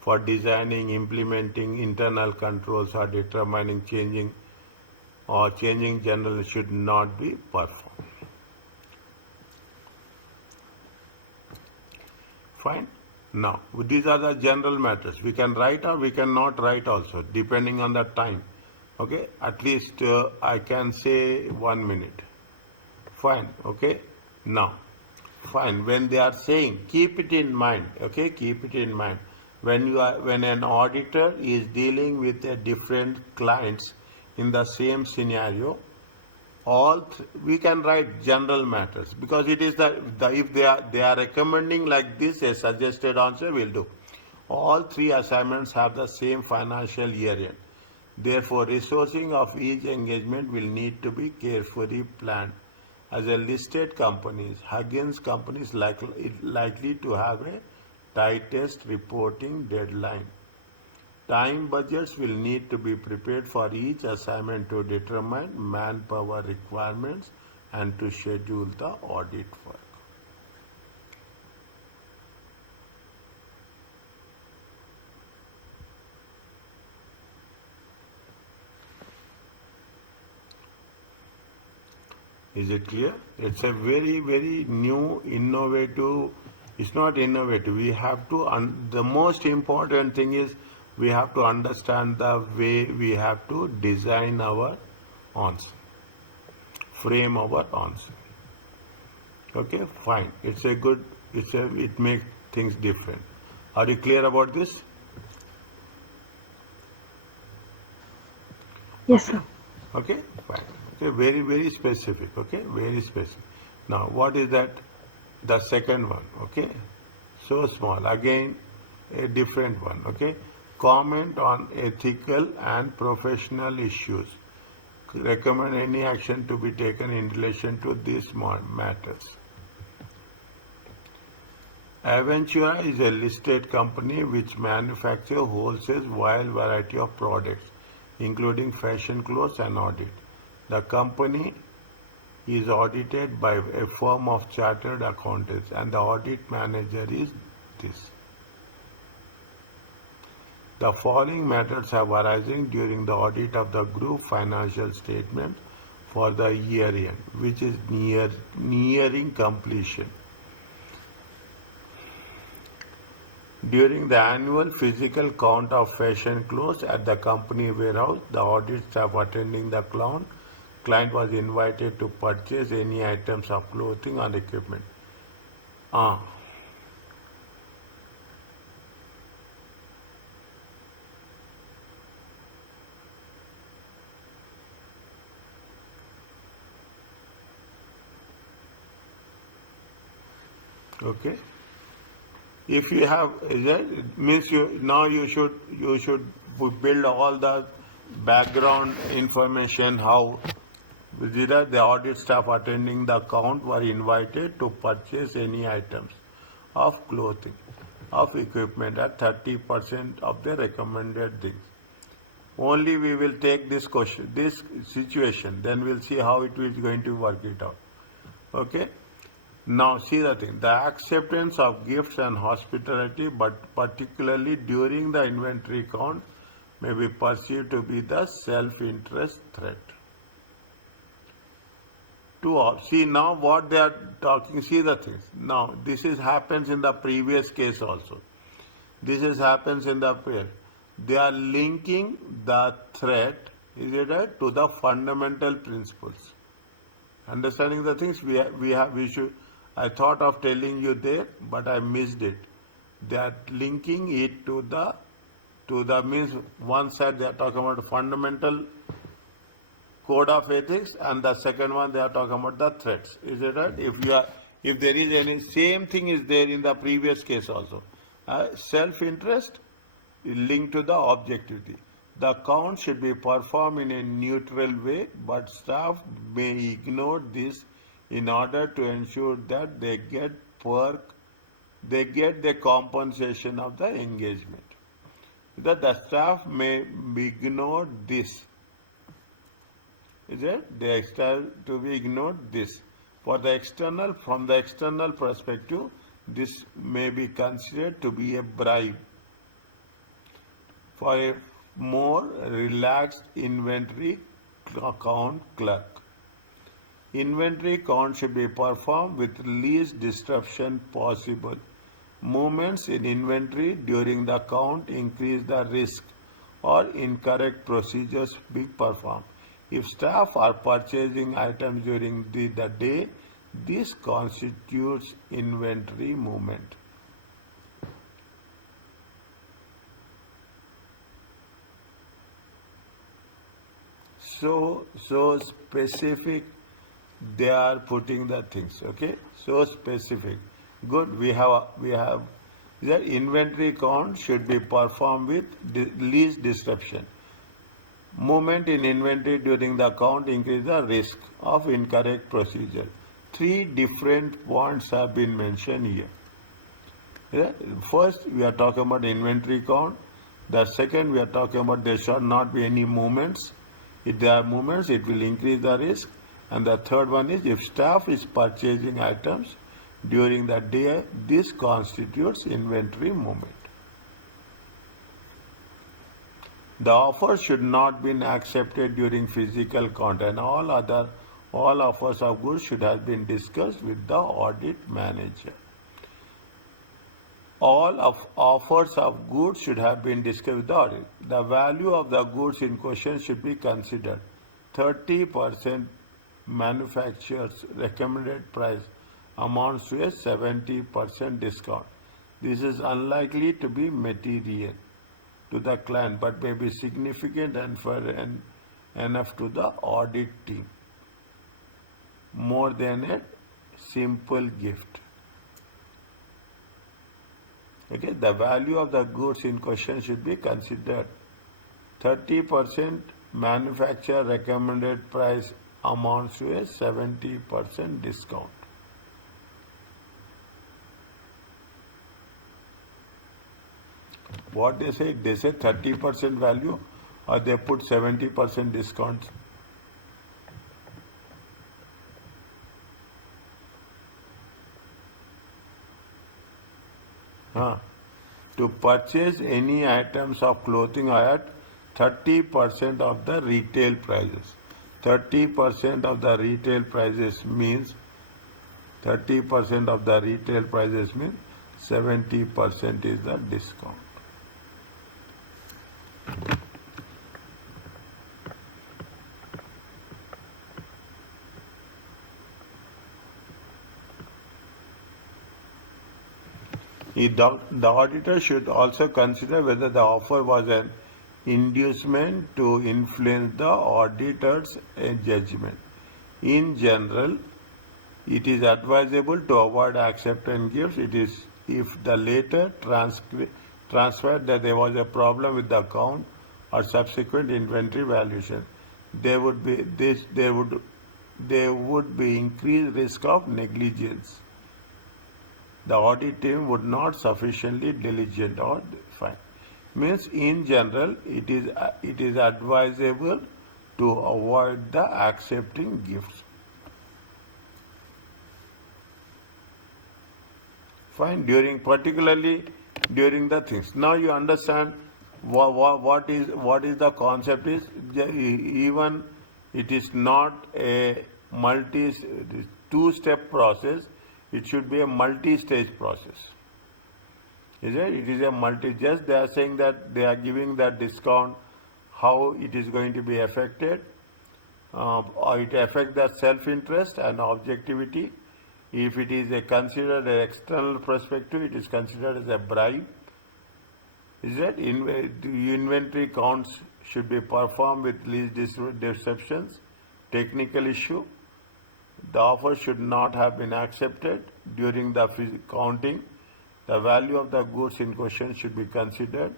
for designing, implementing internal controls, or determining changing general should not be performed. Fine. Now, these are the general matters. We can write or we cannot write also, depending on the time. Okay, at least I can say 1 minute. Fine. Okay. Now, fine. When they are saying, keep it in mind. Okay, keep it in mind. When an auditor is dealing with a different clients in the same scenario, we can write general matters, because it is the if they are recommending like this, a suggested answer will do. All three assignments have the same financial year end. Therefore, resourcing of each engagement will need to be carefully planned. As a listed companies, Huggins company is likely to have a tightest reporting deadline. Time budgets will need to be prepared for each assignment to determine manpower requirements and to schedule the audit work. Is it clear? It's a very, very new, innovative. It's not innovative. We have to, the most important thing is we have to understand the way we have to design our answer, frame our answer. Okay, fine. It makes things different. Are you clear about this? Yes, sir. Okay, fine. Okay, very, very specific. Okay, very specific. Now, what is that? The second one. Okay, so small. Again, a different one. Okay, comment on ethical and professional issues. Recommend any action to be taken in relation to these matters. Aventura is a listed company which manufactures wholesale wide variety of products, including fashion clothes and audit. The company is audited by a firm of chartered accountants, and the audit manager is this. The following matters have arisen during the audit of the group financial statement for the year end, which is nearing completion. During the annual physical count of fashion clothes at the company warehouse, the audit staff attending the client was invited to purchase any items of clothing or equipment. Okay. If you have, it means you should build all the background information, how the audit staff attending the account were invited to purchase any items of clothing, of equipment at 30% of the recommended things. Only we will take this question, this situation, then we'll see how it is going to work it out. Okay. Now see the thing, the acceptance of gifts and hospitality, but particularly during the inventory count, may be perceived to be the self-interest threat. See now what they are talking, see the things. Now this happens in the previous case also. This happens in the prayer. They are linking the threat, is it right, to the fundamental principles. Understanding the things we should. I thought of telling you there, but I missed it. That linking it to the means one side they are talking about fundamental code of ethics, and the second one they are talking about the threats. Is it right? If there is any same thing is there in the previous case also. Self-interest linked to the objectivity. The count should be performed in a neutral way, but staff may ignore this in order to ensure that they get the compensation of the engagement. That the staff may ignore this. Is it? They expect to be ignored this. From the external perspective, this may be considered to be a bribe for a more relaxed inventory count clerk. Inventory count should be performed with least disruption possible. Movements in inventory during the count increase the risk or incorrect procedures being performed. If staff are purchasing items during the day, this constitutes inventory movement. So specific they are putting the things, okay? So specific. Good, we have the inventory count should be performed with least disruption. Movement in inventory during the count increase the risk of incorrect procedure. 3 different points have been mentioned here. Yeah? First, we are talking about inventory count. The second, we are talking about there should not be any movements. If there are movements, it will increase the risk. And the third one is if staff is purchasing items during the day, this constitutes inventory movement. The offer should not be accepted during physical count, and all offers of goods should have been discussed with the audit manager. All of offers of goods should have been discussed with the audit. The value of the goods in question should be considered. 30% manufacturer's recommended price amounts to a 70% discount. This is unlikely to be material to the client, but may be significant and enough to the audit team. More than a simple gift. Okay, the value of the goods in question should be considered. 30% manufacturer recommended price amounts to a 70% discount. What they say 30% value, or they put 70% discount. To purchase any items of clothing at 30% of the retail prices. 30% of the retail prices means 30% of the retail prices means 70% is the discount. The auditor should also consider whether the offer was an inducement to influence the auditor's judgment. In general, it is advisable to avoid acceptance gifts. It is if the later transferred that there was a problem with the account or subsequent inventory valuation, there would be increased risk of negligence. The audit team would not sufficiently diligent or fine. Means in general, it is advisable to avoid the accepting gifts. Fine. Particularly during the things. Now you understand what is the concept is. Even it is not a two-step process. It should be a multi-stage process. Is it? It is a just they are saying that they are giving that discount, how it is going to be affected. it affects the self-interest and objectivity. If it is considered an external perspective, it is considered as a bribe. Is that the inventory counts should be performed with least deceptions? Technical issue. The offer should not have been accepted during the counting. The value of the goods in question should be considered.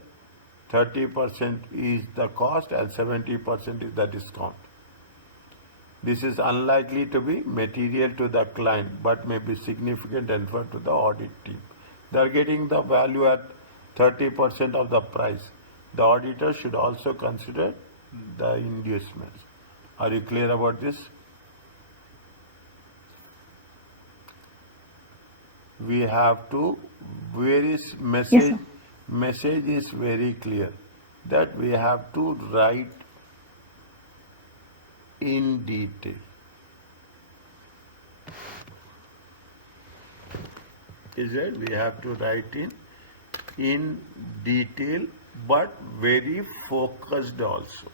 30% is the cost and 70% is the discount. This is unlikely to be material to the client but may be significant effort to the audit team. They are getting the value at 30% of the price. The auditor should also consider the inducements. Are you clear about this? We have to Yes, sir. message is very clear that we have to write in detail. Is it? We have to write in detail but very focused also.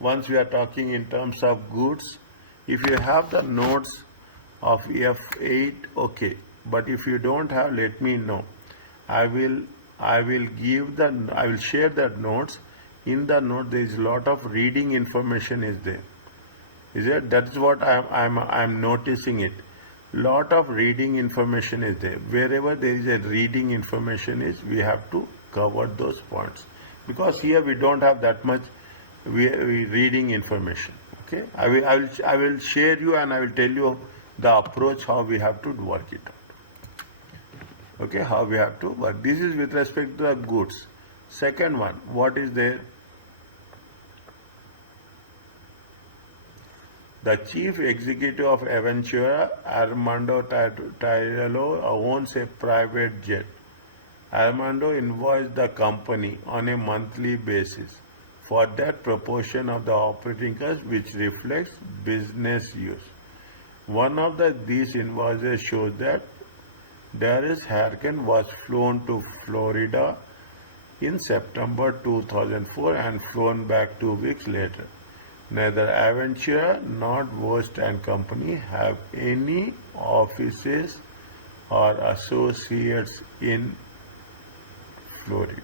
Once we are talking in terms of goods, if you have the notes of F8, okay. But if you don't have, let me know. I will share the notes. In the note, there is a lot of reading information is there. Is it? That's what I'm noticing it. Lot of reading information is there. Wherever there is a reading information is, we have to cover those points. Because here we don't have that much we reading information. Okay. I will share you and I will tell you the approach how we have to work it out. Okay, how we have to work. This is with respect to the goods. Second one, what is there? The chief executive of Aventura, Armando Tirello, owns a private jet. Armando invoiced the company on a monthly basis for that proportion of the operating cost which reflects business use. One of these invoices shows that Darius Harkin was flown to Florida in September 2004 and flown back 2 weeks later. Neither Aventura nor Wurst and Company have any offices or associates in Florida.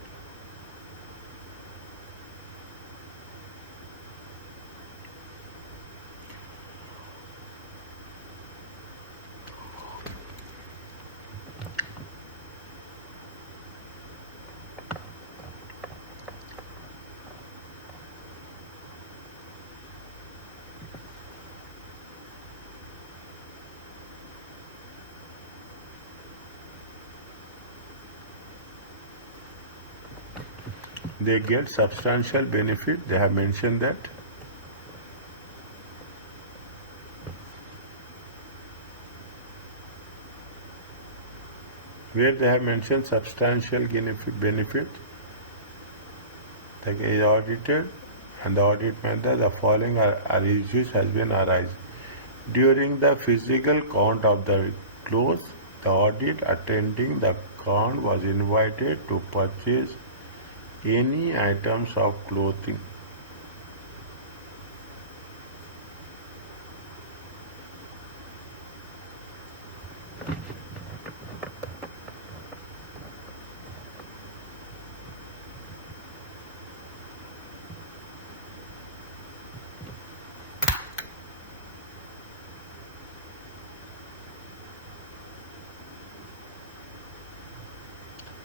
They get substantial benefit. They have mentioned that. Where they have mentioned substantial benefit, like is audited and the audit method, the following are issues has been arise. During the physical count of the clothes, the audit attending the count was invited to purchase any items of clothing.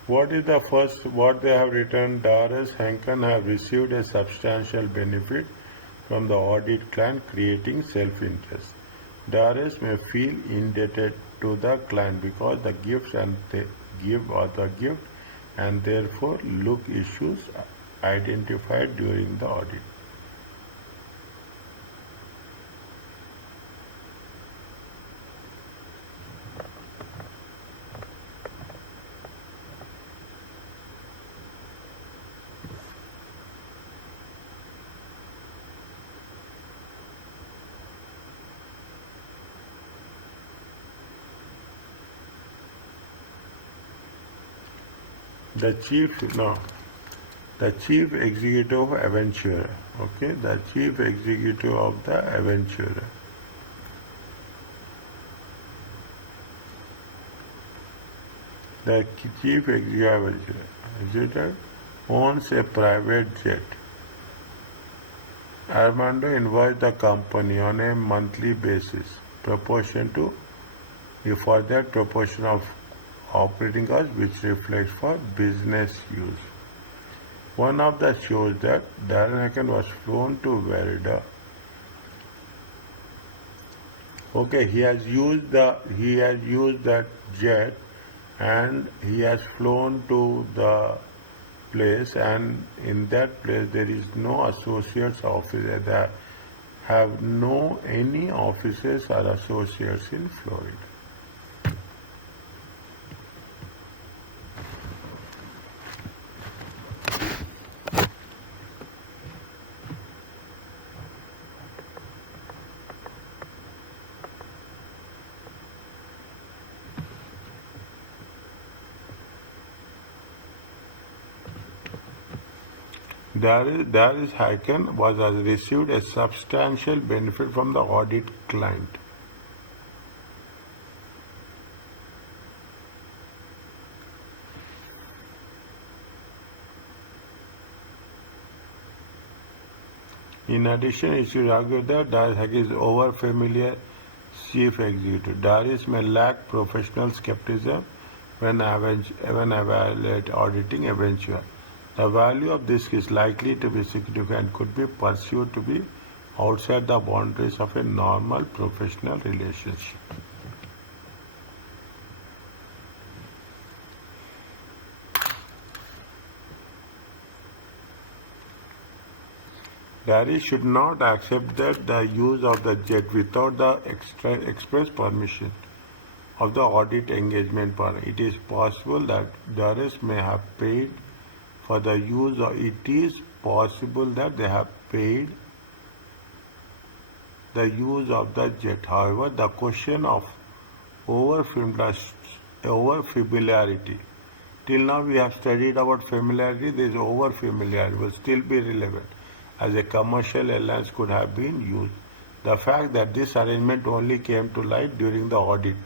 What is the first, what they have written? Darius Henken have received a substantial benefit from the audit client, creating self-interest. Darius may feel indebted to the client because the gifts and they give or the gift and therefore look issues identified during the audit. The The chief executive of Aventura. Okay, the chief executive of the Aventura. The chief executive owns a private jet. Armando invoiced the company on a monthly basis, proportion to a further proportion of operating costs which reflects for business use. One of the shows that Darren Hacken was flown to Florida. Okay, he has used that jet and he has flown to the place, and in that place there is no associates officer. There have no any officers or associates in Florida. Darius Hacken has received a substantial benefit from the audit client. In addition, it should argue that Darius Hacken is over-familiar chief executive. Darius may lack professional skepticism when evaluate auditing Aventura. The value of this is likely to be significant and could be pursued to be outside the boundaries of a normal professional relationship. Darius should not accept that the use of the jet without the express permission of the audit engagement partner. It is possible that Darius may have paid for the use of it is possible that they have paid the use of the jet. However, the question of over-familiarity. Till now we have studied about familiarity. This over-familiarity will still be relevant as a commercial airlines could have been used. The fact that this arrangement only came to light during the audit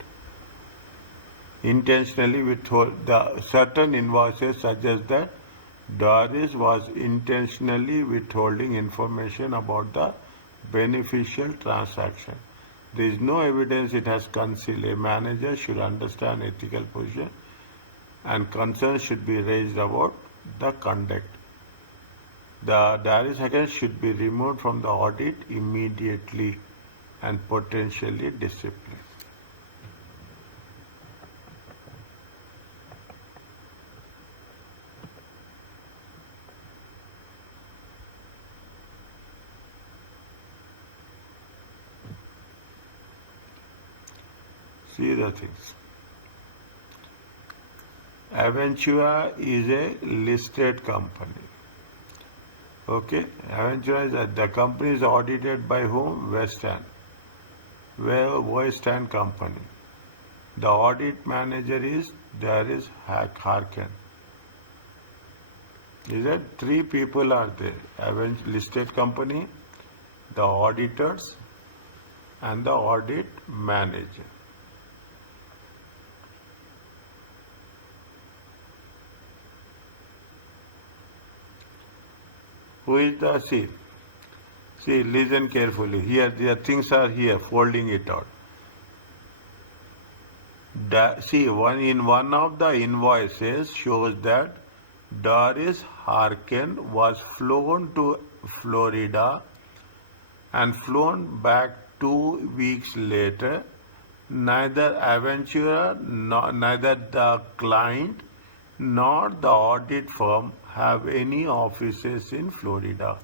intentionally withhold the certain invoices suggest that Darius was intentionally withholding information about the beneficial transaction. There is no evidence it has concealed. A manager should understand ethical position and concerns should be raised about the conduct. The Darius Hacken should be removed from the audit immediately and potentially disciplined. See the things. Aventura is a listed company. Okay, Aventura is the company is audited by whom? West End Company. The audit manager is Darius Hacken. Is that three people are there? Listed company, the auditors, and the audit manager. Who is the see, listen carefully. Here, the things are here, folding it out. See, one of the invoices shows that Darius Hacken was flown to Florida and flown back 2 weeks later. Neither Aventura, neither the client nor the audit firm have any offices in Florida.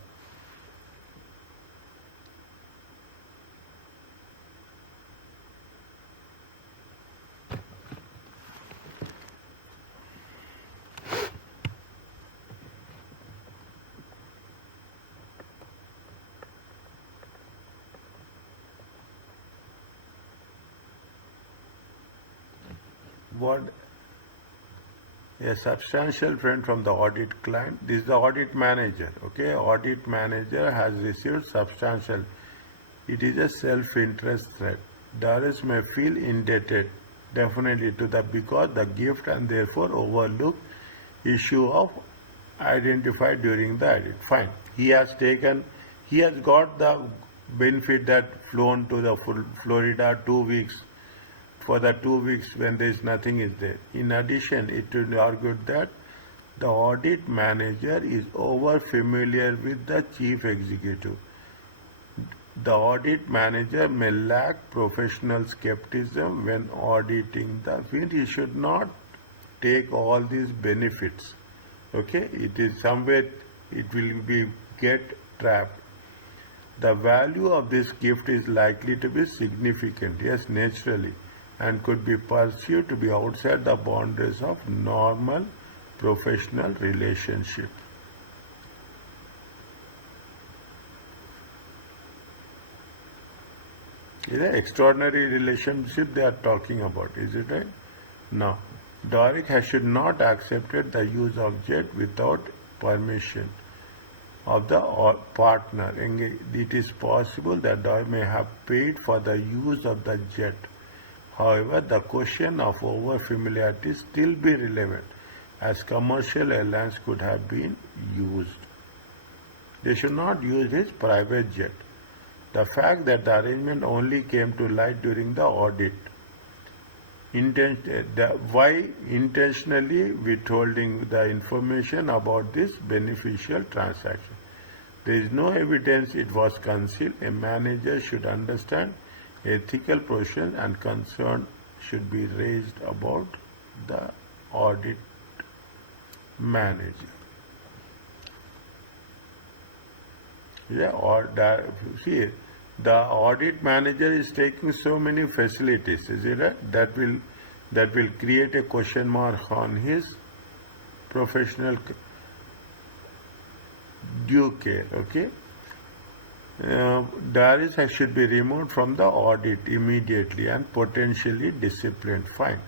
What a substantial friend from the audit client. This is the audit manager. Okay, audit manager has received substantial. It is a self-interest threat. Doris may feel indebted definitely to the because the gift and therefore overlook issue of identified during the audit. Fine. He has got the benefit that flown to the Florida 2 weeks for the 2 weeks when there is nothing is there. In addition, it will be argued that the audit manager is over familiar with the chief executive. The audit manager may lack professional skepticism when auditing the field. He should not take all these benefits. Okay, it is somewhere it will be get trapped. The value of this gift is likely to be significant, yes, naturally, and could be perceived to be outside the boundaries of normal professional relationship. Is an extraordinary relationship they are talking about, is it right? Now, Doric should not accepted the use of jet without permission of the partner. It is possible that Doric may have paid for the use of the jet. However, the question of over-familiarity still be relevant, as commercial airlines could have been used. They should not use his private jet. The fact that the arrangement only came to light during the audit, why intentionally withholding the information about this beneficial transaction. There is no evidence it was concealed. A manager should understand ethical position and concern should be raised about the audit manager. See, the audit manager is taking so many facilities, is it right? That will create a question mark on his professional due care. Okay, Darius should be removed from the audit immediately and potentially disciplined. Fine.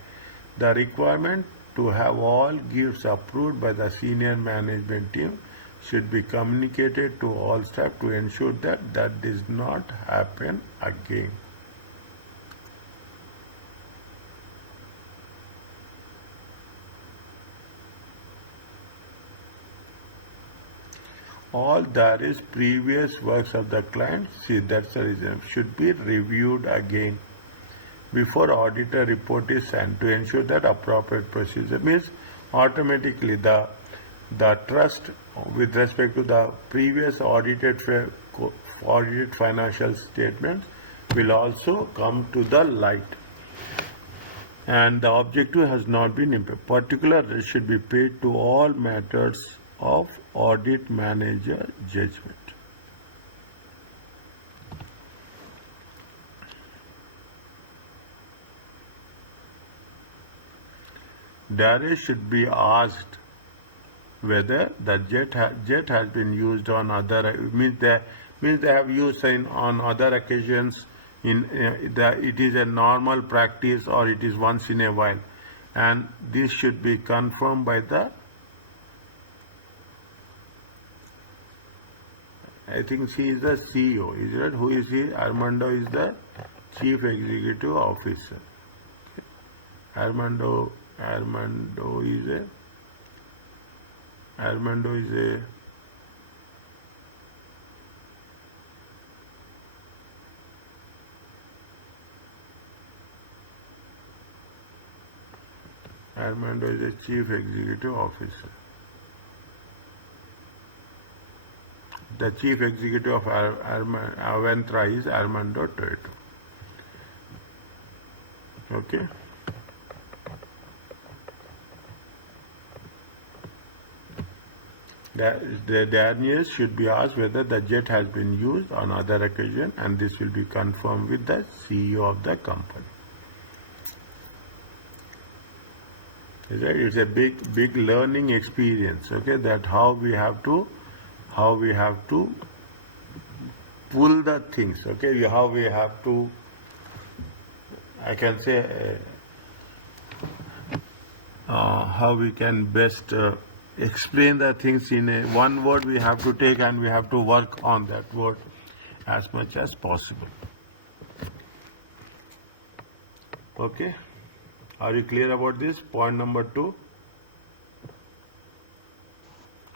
The requirement to have all gifts approved by the senior management team should be communicated to all staff to ensure that that does not happen again. All that is previous works of the client, see that's the reason, should be reviewed again before auditor report is sent to ensure that appropriate procedure means automatically the trust with respect to the previous audited financial statements will also come to the light, and the objective has not been impaired. Particular should be paid to all matters of audit manager judgment. Darius should be asked whether the jet has been used on other means they have used on other occasions it is a normal practice or it is once in a while, and this should be confirmed by the I think she is the CEO, is it? Who is he? Armando is the Chief Executive Officer. Armando is a Armando is a Chief Executive Officer. The Chief Executive of Aventra is Armando Toretto. Okay. The Daniels should be asked whether the jet has been used on other occasion, and this will be confirmed with the CEO of the company. It's a big learning experience. Okay, that how we have to pull the things. Okay, how we have to. I can say. how we can best explain the things in a one word we have to take, and we have to work on that word as much as possible. Okay, are you clear about this? Point number 2.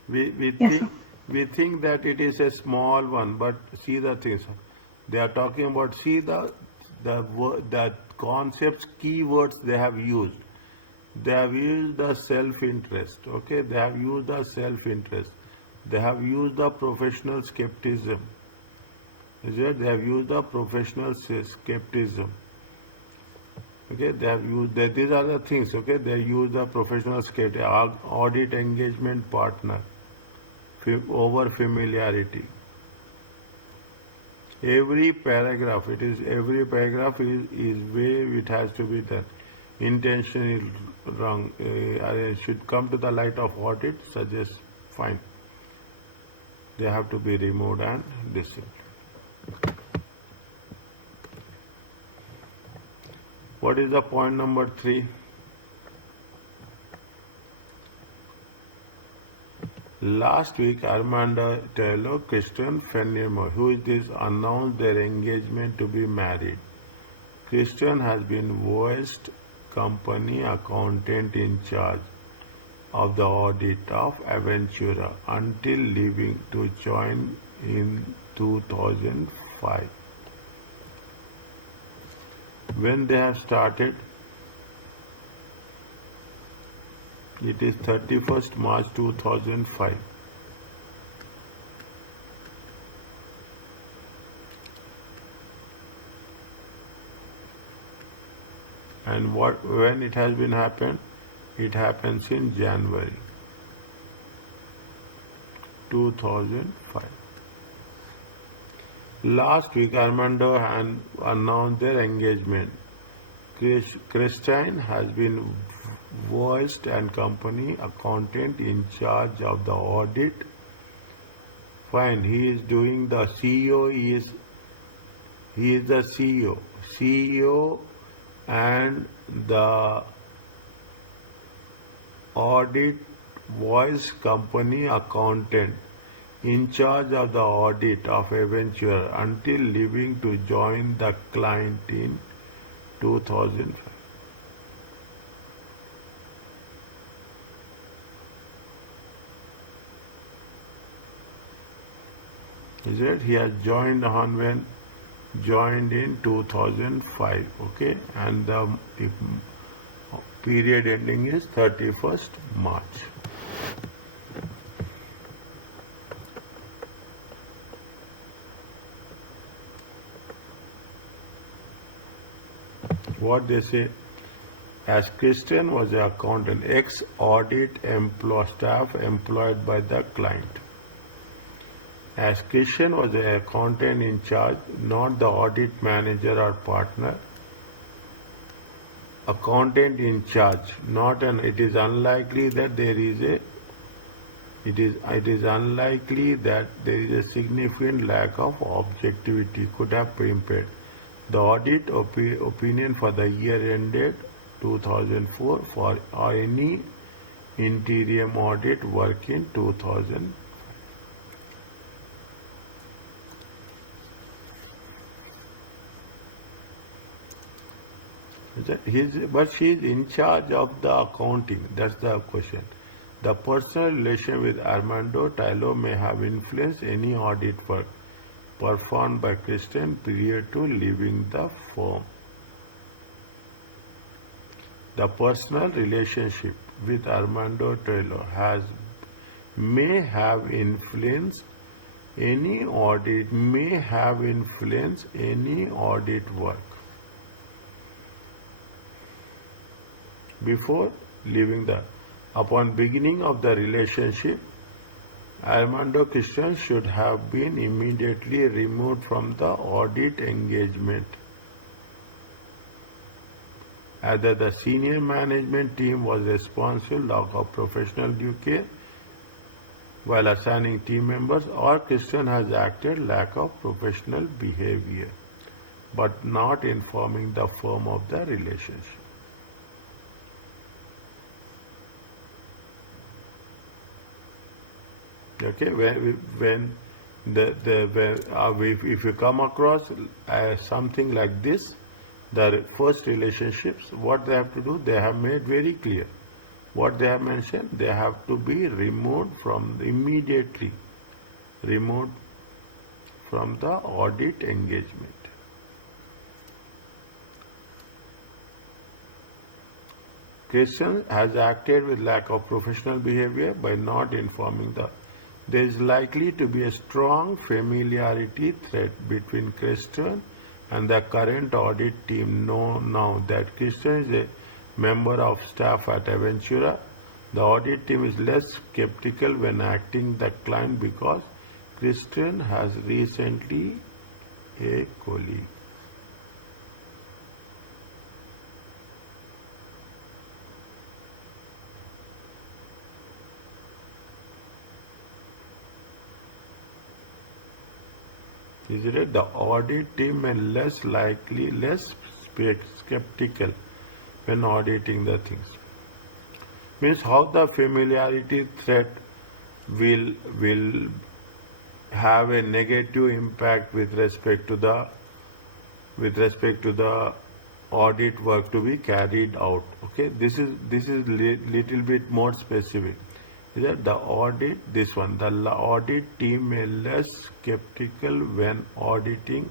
We, we Yes, think sir. we think that it is a small one, but see the things. They are talking about, see the concepts, keywords they have used. They have used the self-interest. Okay, they have used the self-interest. They have used the professional skepticism. Is it? They have used the professional skepticism. Okay, they have used these are the things. Okay, they use the professional skepticism, audit engagement partner, over familiarity. Every paragraph is way it has to be done. Intention is wrong. Should come to the light of audit. Suggest fine. They have to be removed and disabled. What is the point number 3? Last week, Armando Taylor, Christian Fenimore, who is this, announced their engagement to be married. Christian has been voiced company accountant in charge of the audit of Aventura until leaving to join in 2005. When they have started, it is 31st March 2005. And when it has been happened? It happens in January 2005. Last week, Armando announced their engagement. Christine has been voiced and company accountant in charge of the audit. Fine, he is doing the CEO. He is the CEO and the audit voice company accountant in charge of the audit of Aventura until leaving to join the client in 2005. Is it? He has joined in 2005. Okay, and the period ending is 31st March. What they say, as Christian was an accountant, ex-audit staff employed by the client. As Christian was an accountant in charge, not the audit manager or partner. Accountant in charge, not an. It is unlikely that there is a. It is unlikely that there is a significant lack of objectivity could have impaired the audit opinion for the year ended 2004 for any interim audit work in 2000. But she is in charge of the accounting. That's the question. The personal relation with Armando Taylor may have influenced any audit work performed by Christian prior to leaving the firm. The personal relationship with Armando Taylor may have influenced any audit work. Before leaving upon beginning of the relationship, Armando Christian should have been immediately removed from the audit engagement. Either the senior management team was responsible of professional due care while assigning team members, or Christian has acted lack of professional behavior, but not informing the firm of the relationship. Okay, when if you come across something like this, the first relationships, what they have to do, they have made very clear. What they have mentioned, they have to be immediately removed from the audit engagement. Christian has acted with lack of professional behavior by not informing the. There is likely to be a strong familiarity threat between Christian and the current audit team. Know now that Christian is a member of staff at Aventura. The audit team is less skeptical when acting the client because Christian has recently a colleague. Is it the audit team is less skeptical when auditing the things? Means how the familiarity threat will have a negative impact with respect to the audit work to be carried out. Okay, this is little bit more specific. Is that the audit, this one, the audit team is less skeptical when auditing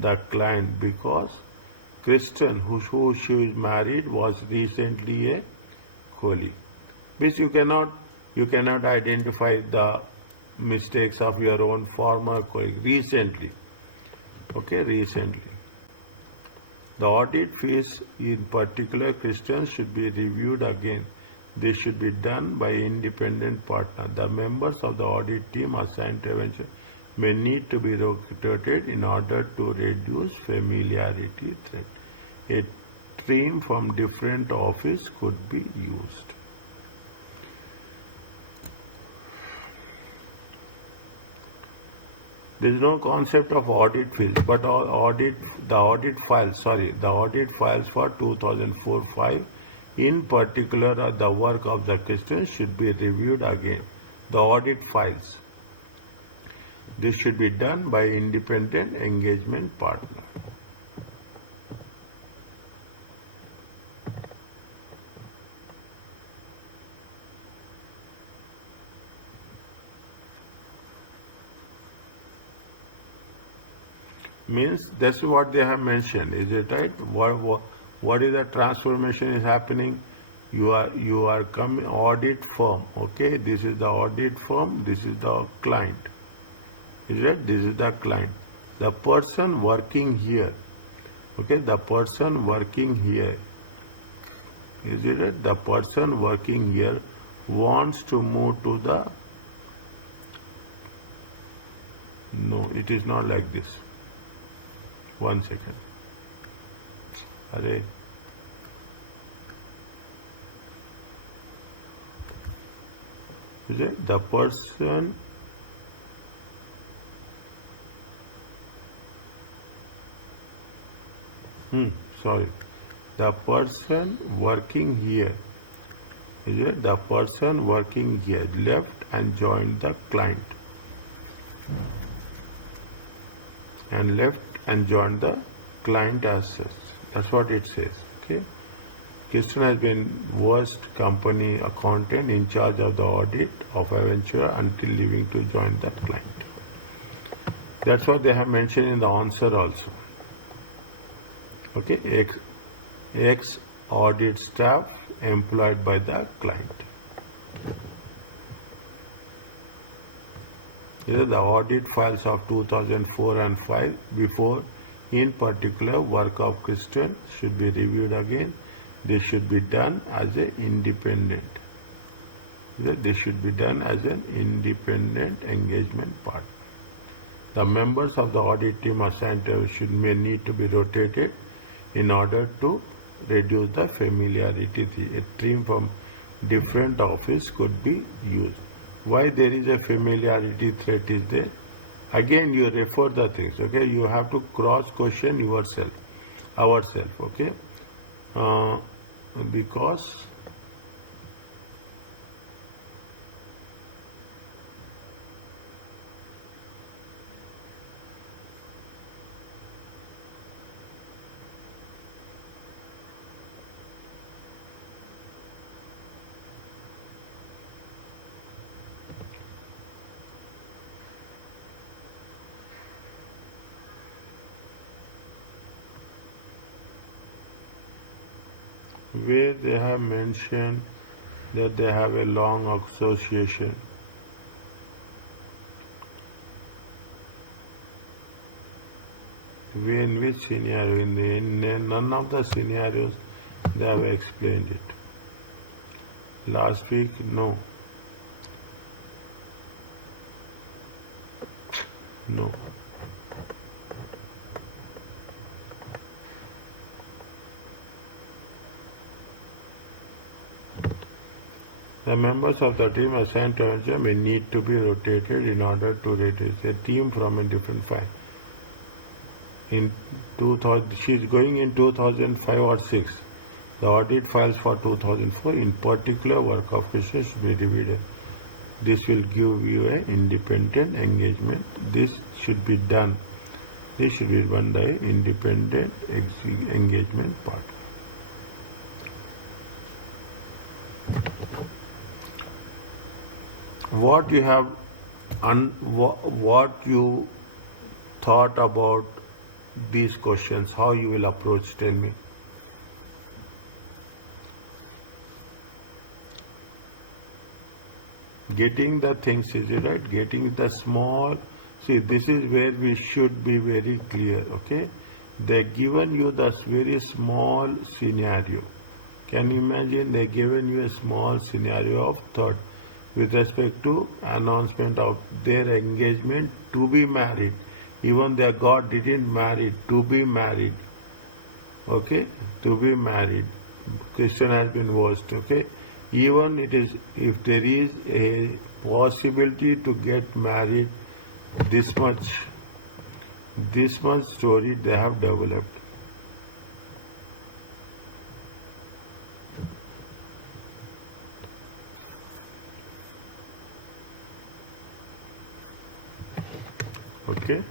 the client because Kristen, who she is married, was recently a colleague. Means you cannot identify the mistakes of your own former colleague recently. Okay, recently. The audit fees, in particular, Christians should be reviewed again. This should be done by independent partner. The members of the audit team assigned to Aventura may need to be rotated in order to reduce familiarity threat. A team from different office could be used. There is no concept of audit fields, but the audit files for 2004-5, in particular, the work of the Christians should be reviewed again. The audit files. This should be done by independent engagement partner. Means that's what they have mentioned. Is it right? What is the transformation is happening? You are coming audit firm. Okay, this is the audit firm. This is the client. Is it? This is the client. The person working here. Okay, the person working here. Is it right? The person working here wants to move to the. No, it is not like this. 1 second. Array. Is it the person sorry, the person working here, is it the person working here left and joined the client and left and joined the client as such. That's what it says. Okay. Kirsten has been worst company accountant in charge of the audit of Aventura until leaving to join the client. That's what they have mentioned in the answer also. Okay. Ex audit staff employed by the client. These are the audit files of 2004 and 5 before, in particular, work of Christian should be reviewed again. This should be done as an independent. This should be done as an independent engagement partner. The members of the audit team assigned to may need to be rotated in order to reduce the familiarity. A team from different office could be used. Why there is a familiarity threat is there? Again, you refer the things. Okay, you have to cross question yourself, ourselves. Okay, because where they have mentioned that they have a long association. In which scenario? In none of the scenarios they have explained it. Last week, no. No. The members of the team assigned to Anjum may need to be rotated in order to reduce a team from a different file. In 2000, she is going in 2005 or 6. The audit files for 2004, in particular, work of research should be divided. This will give you an independent engagement. This should be done. This should be done by independent engagement part. What you have, what you thought about these questions, how you will approach, tell me. Getting the things easy, right? Getting the small, see, this is where we should be very clear, okay? They've given you this very small scenario. Can you imagine they've given you a small scenario of third with respect to announcement of their engagement to be married. Even their God didn't marry, to be married. Okay? To be married. Question has been voiced, okay? Even it is, if there is a possibility to get married, this much story they have developed. Okay?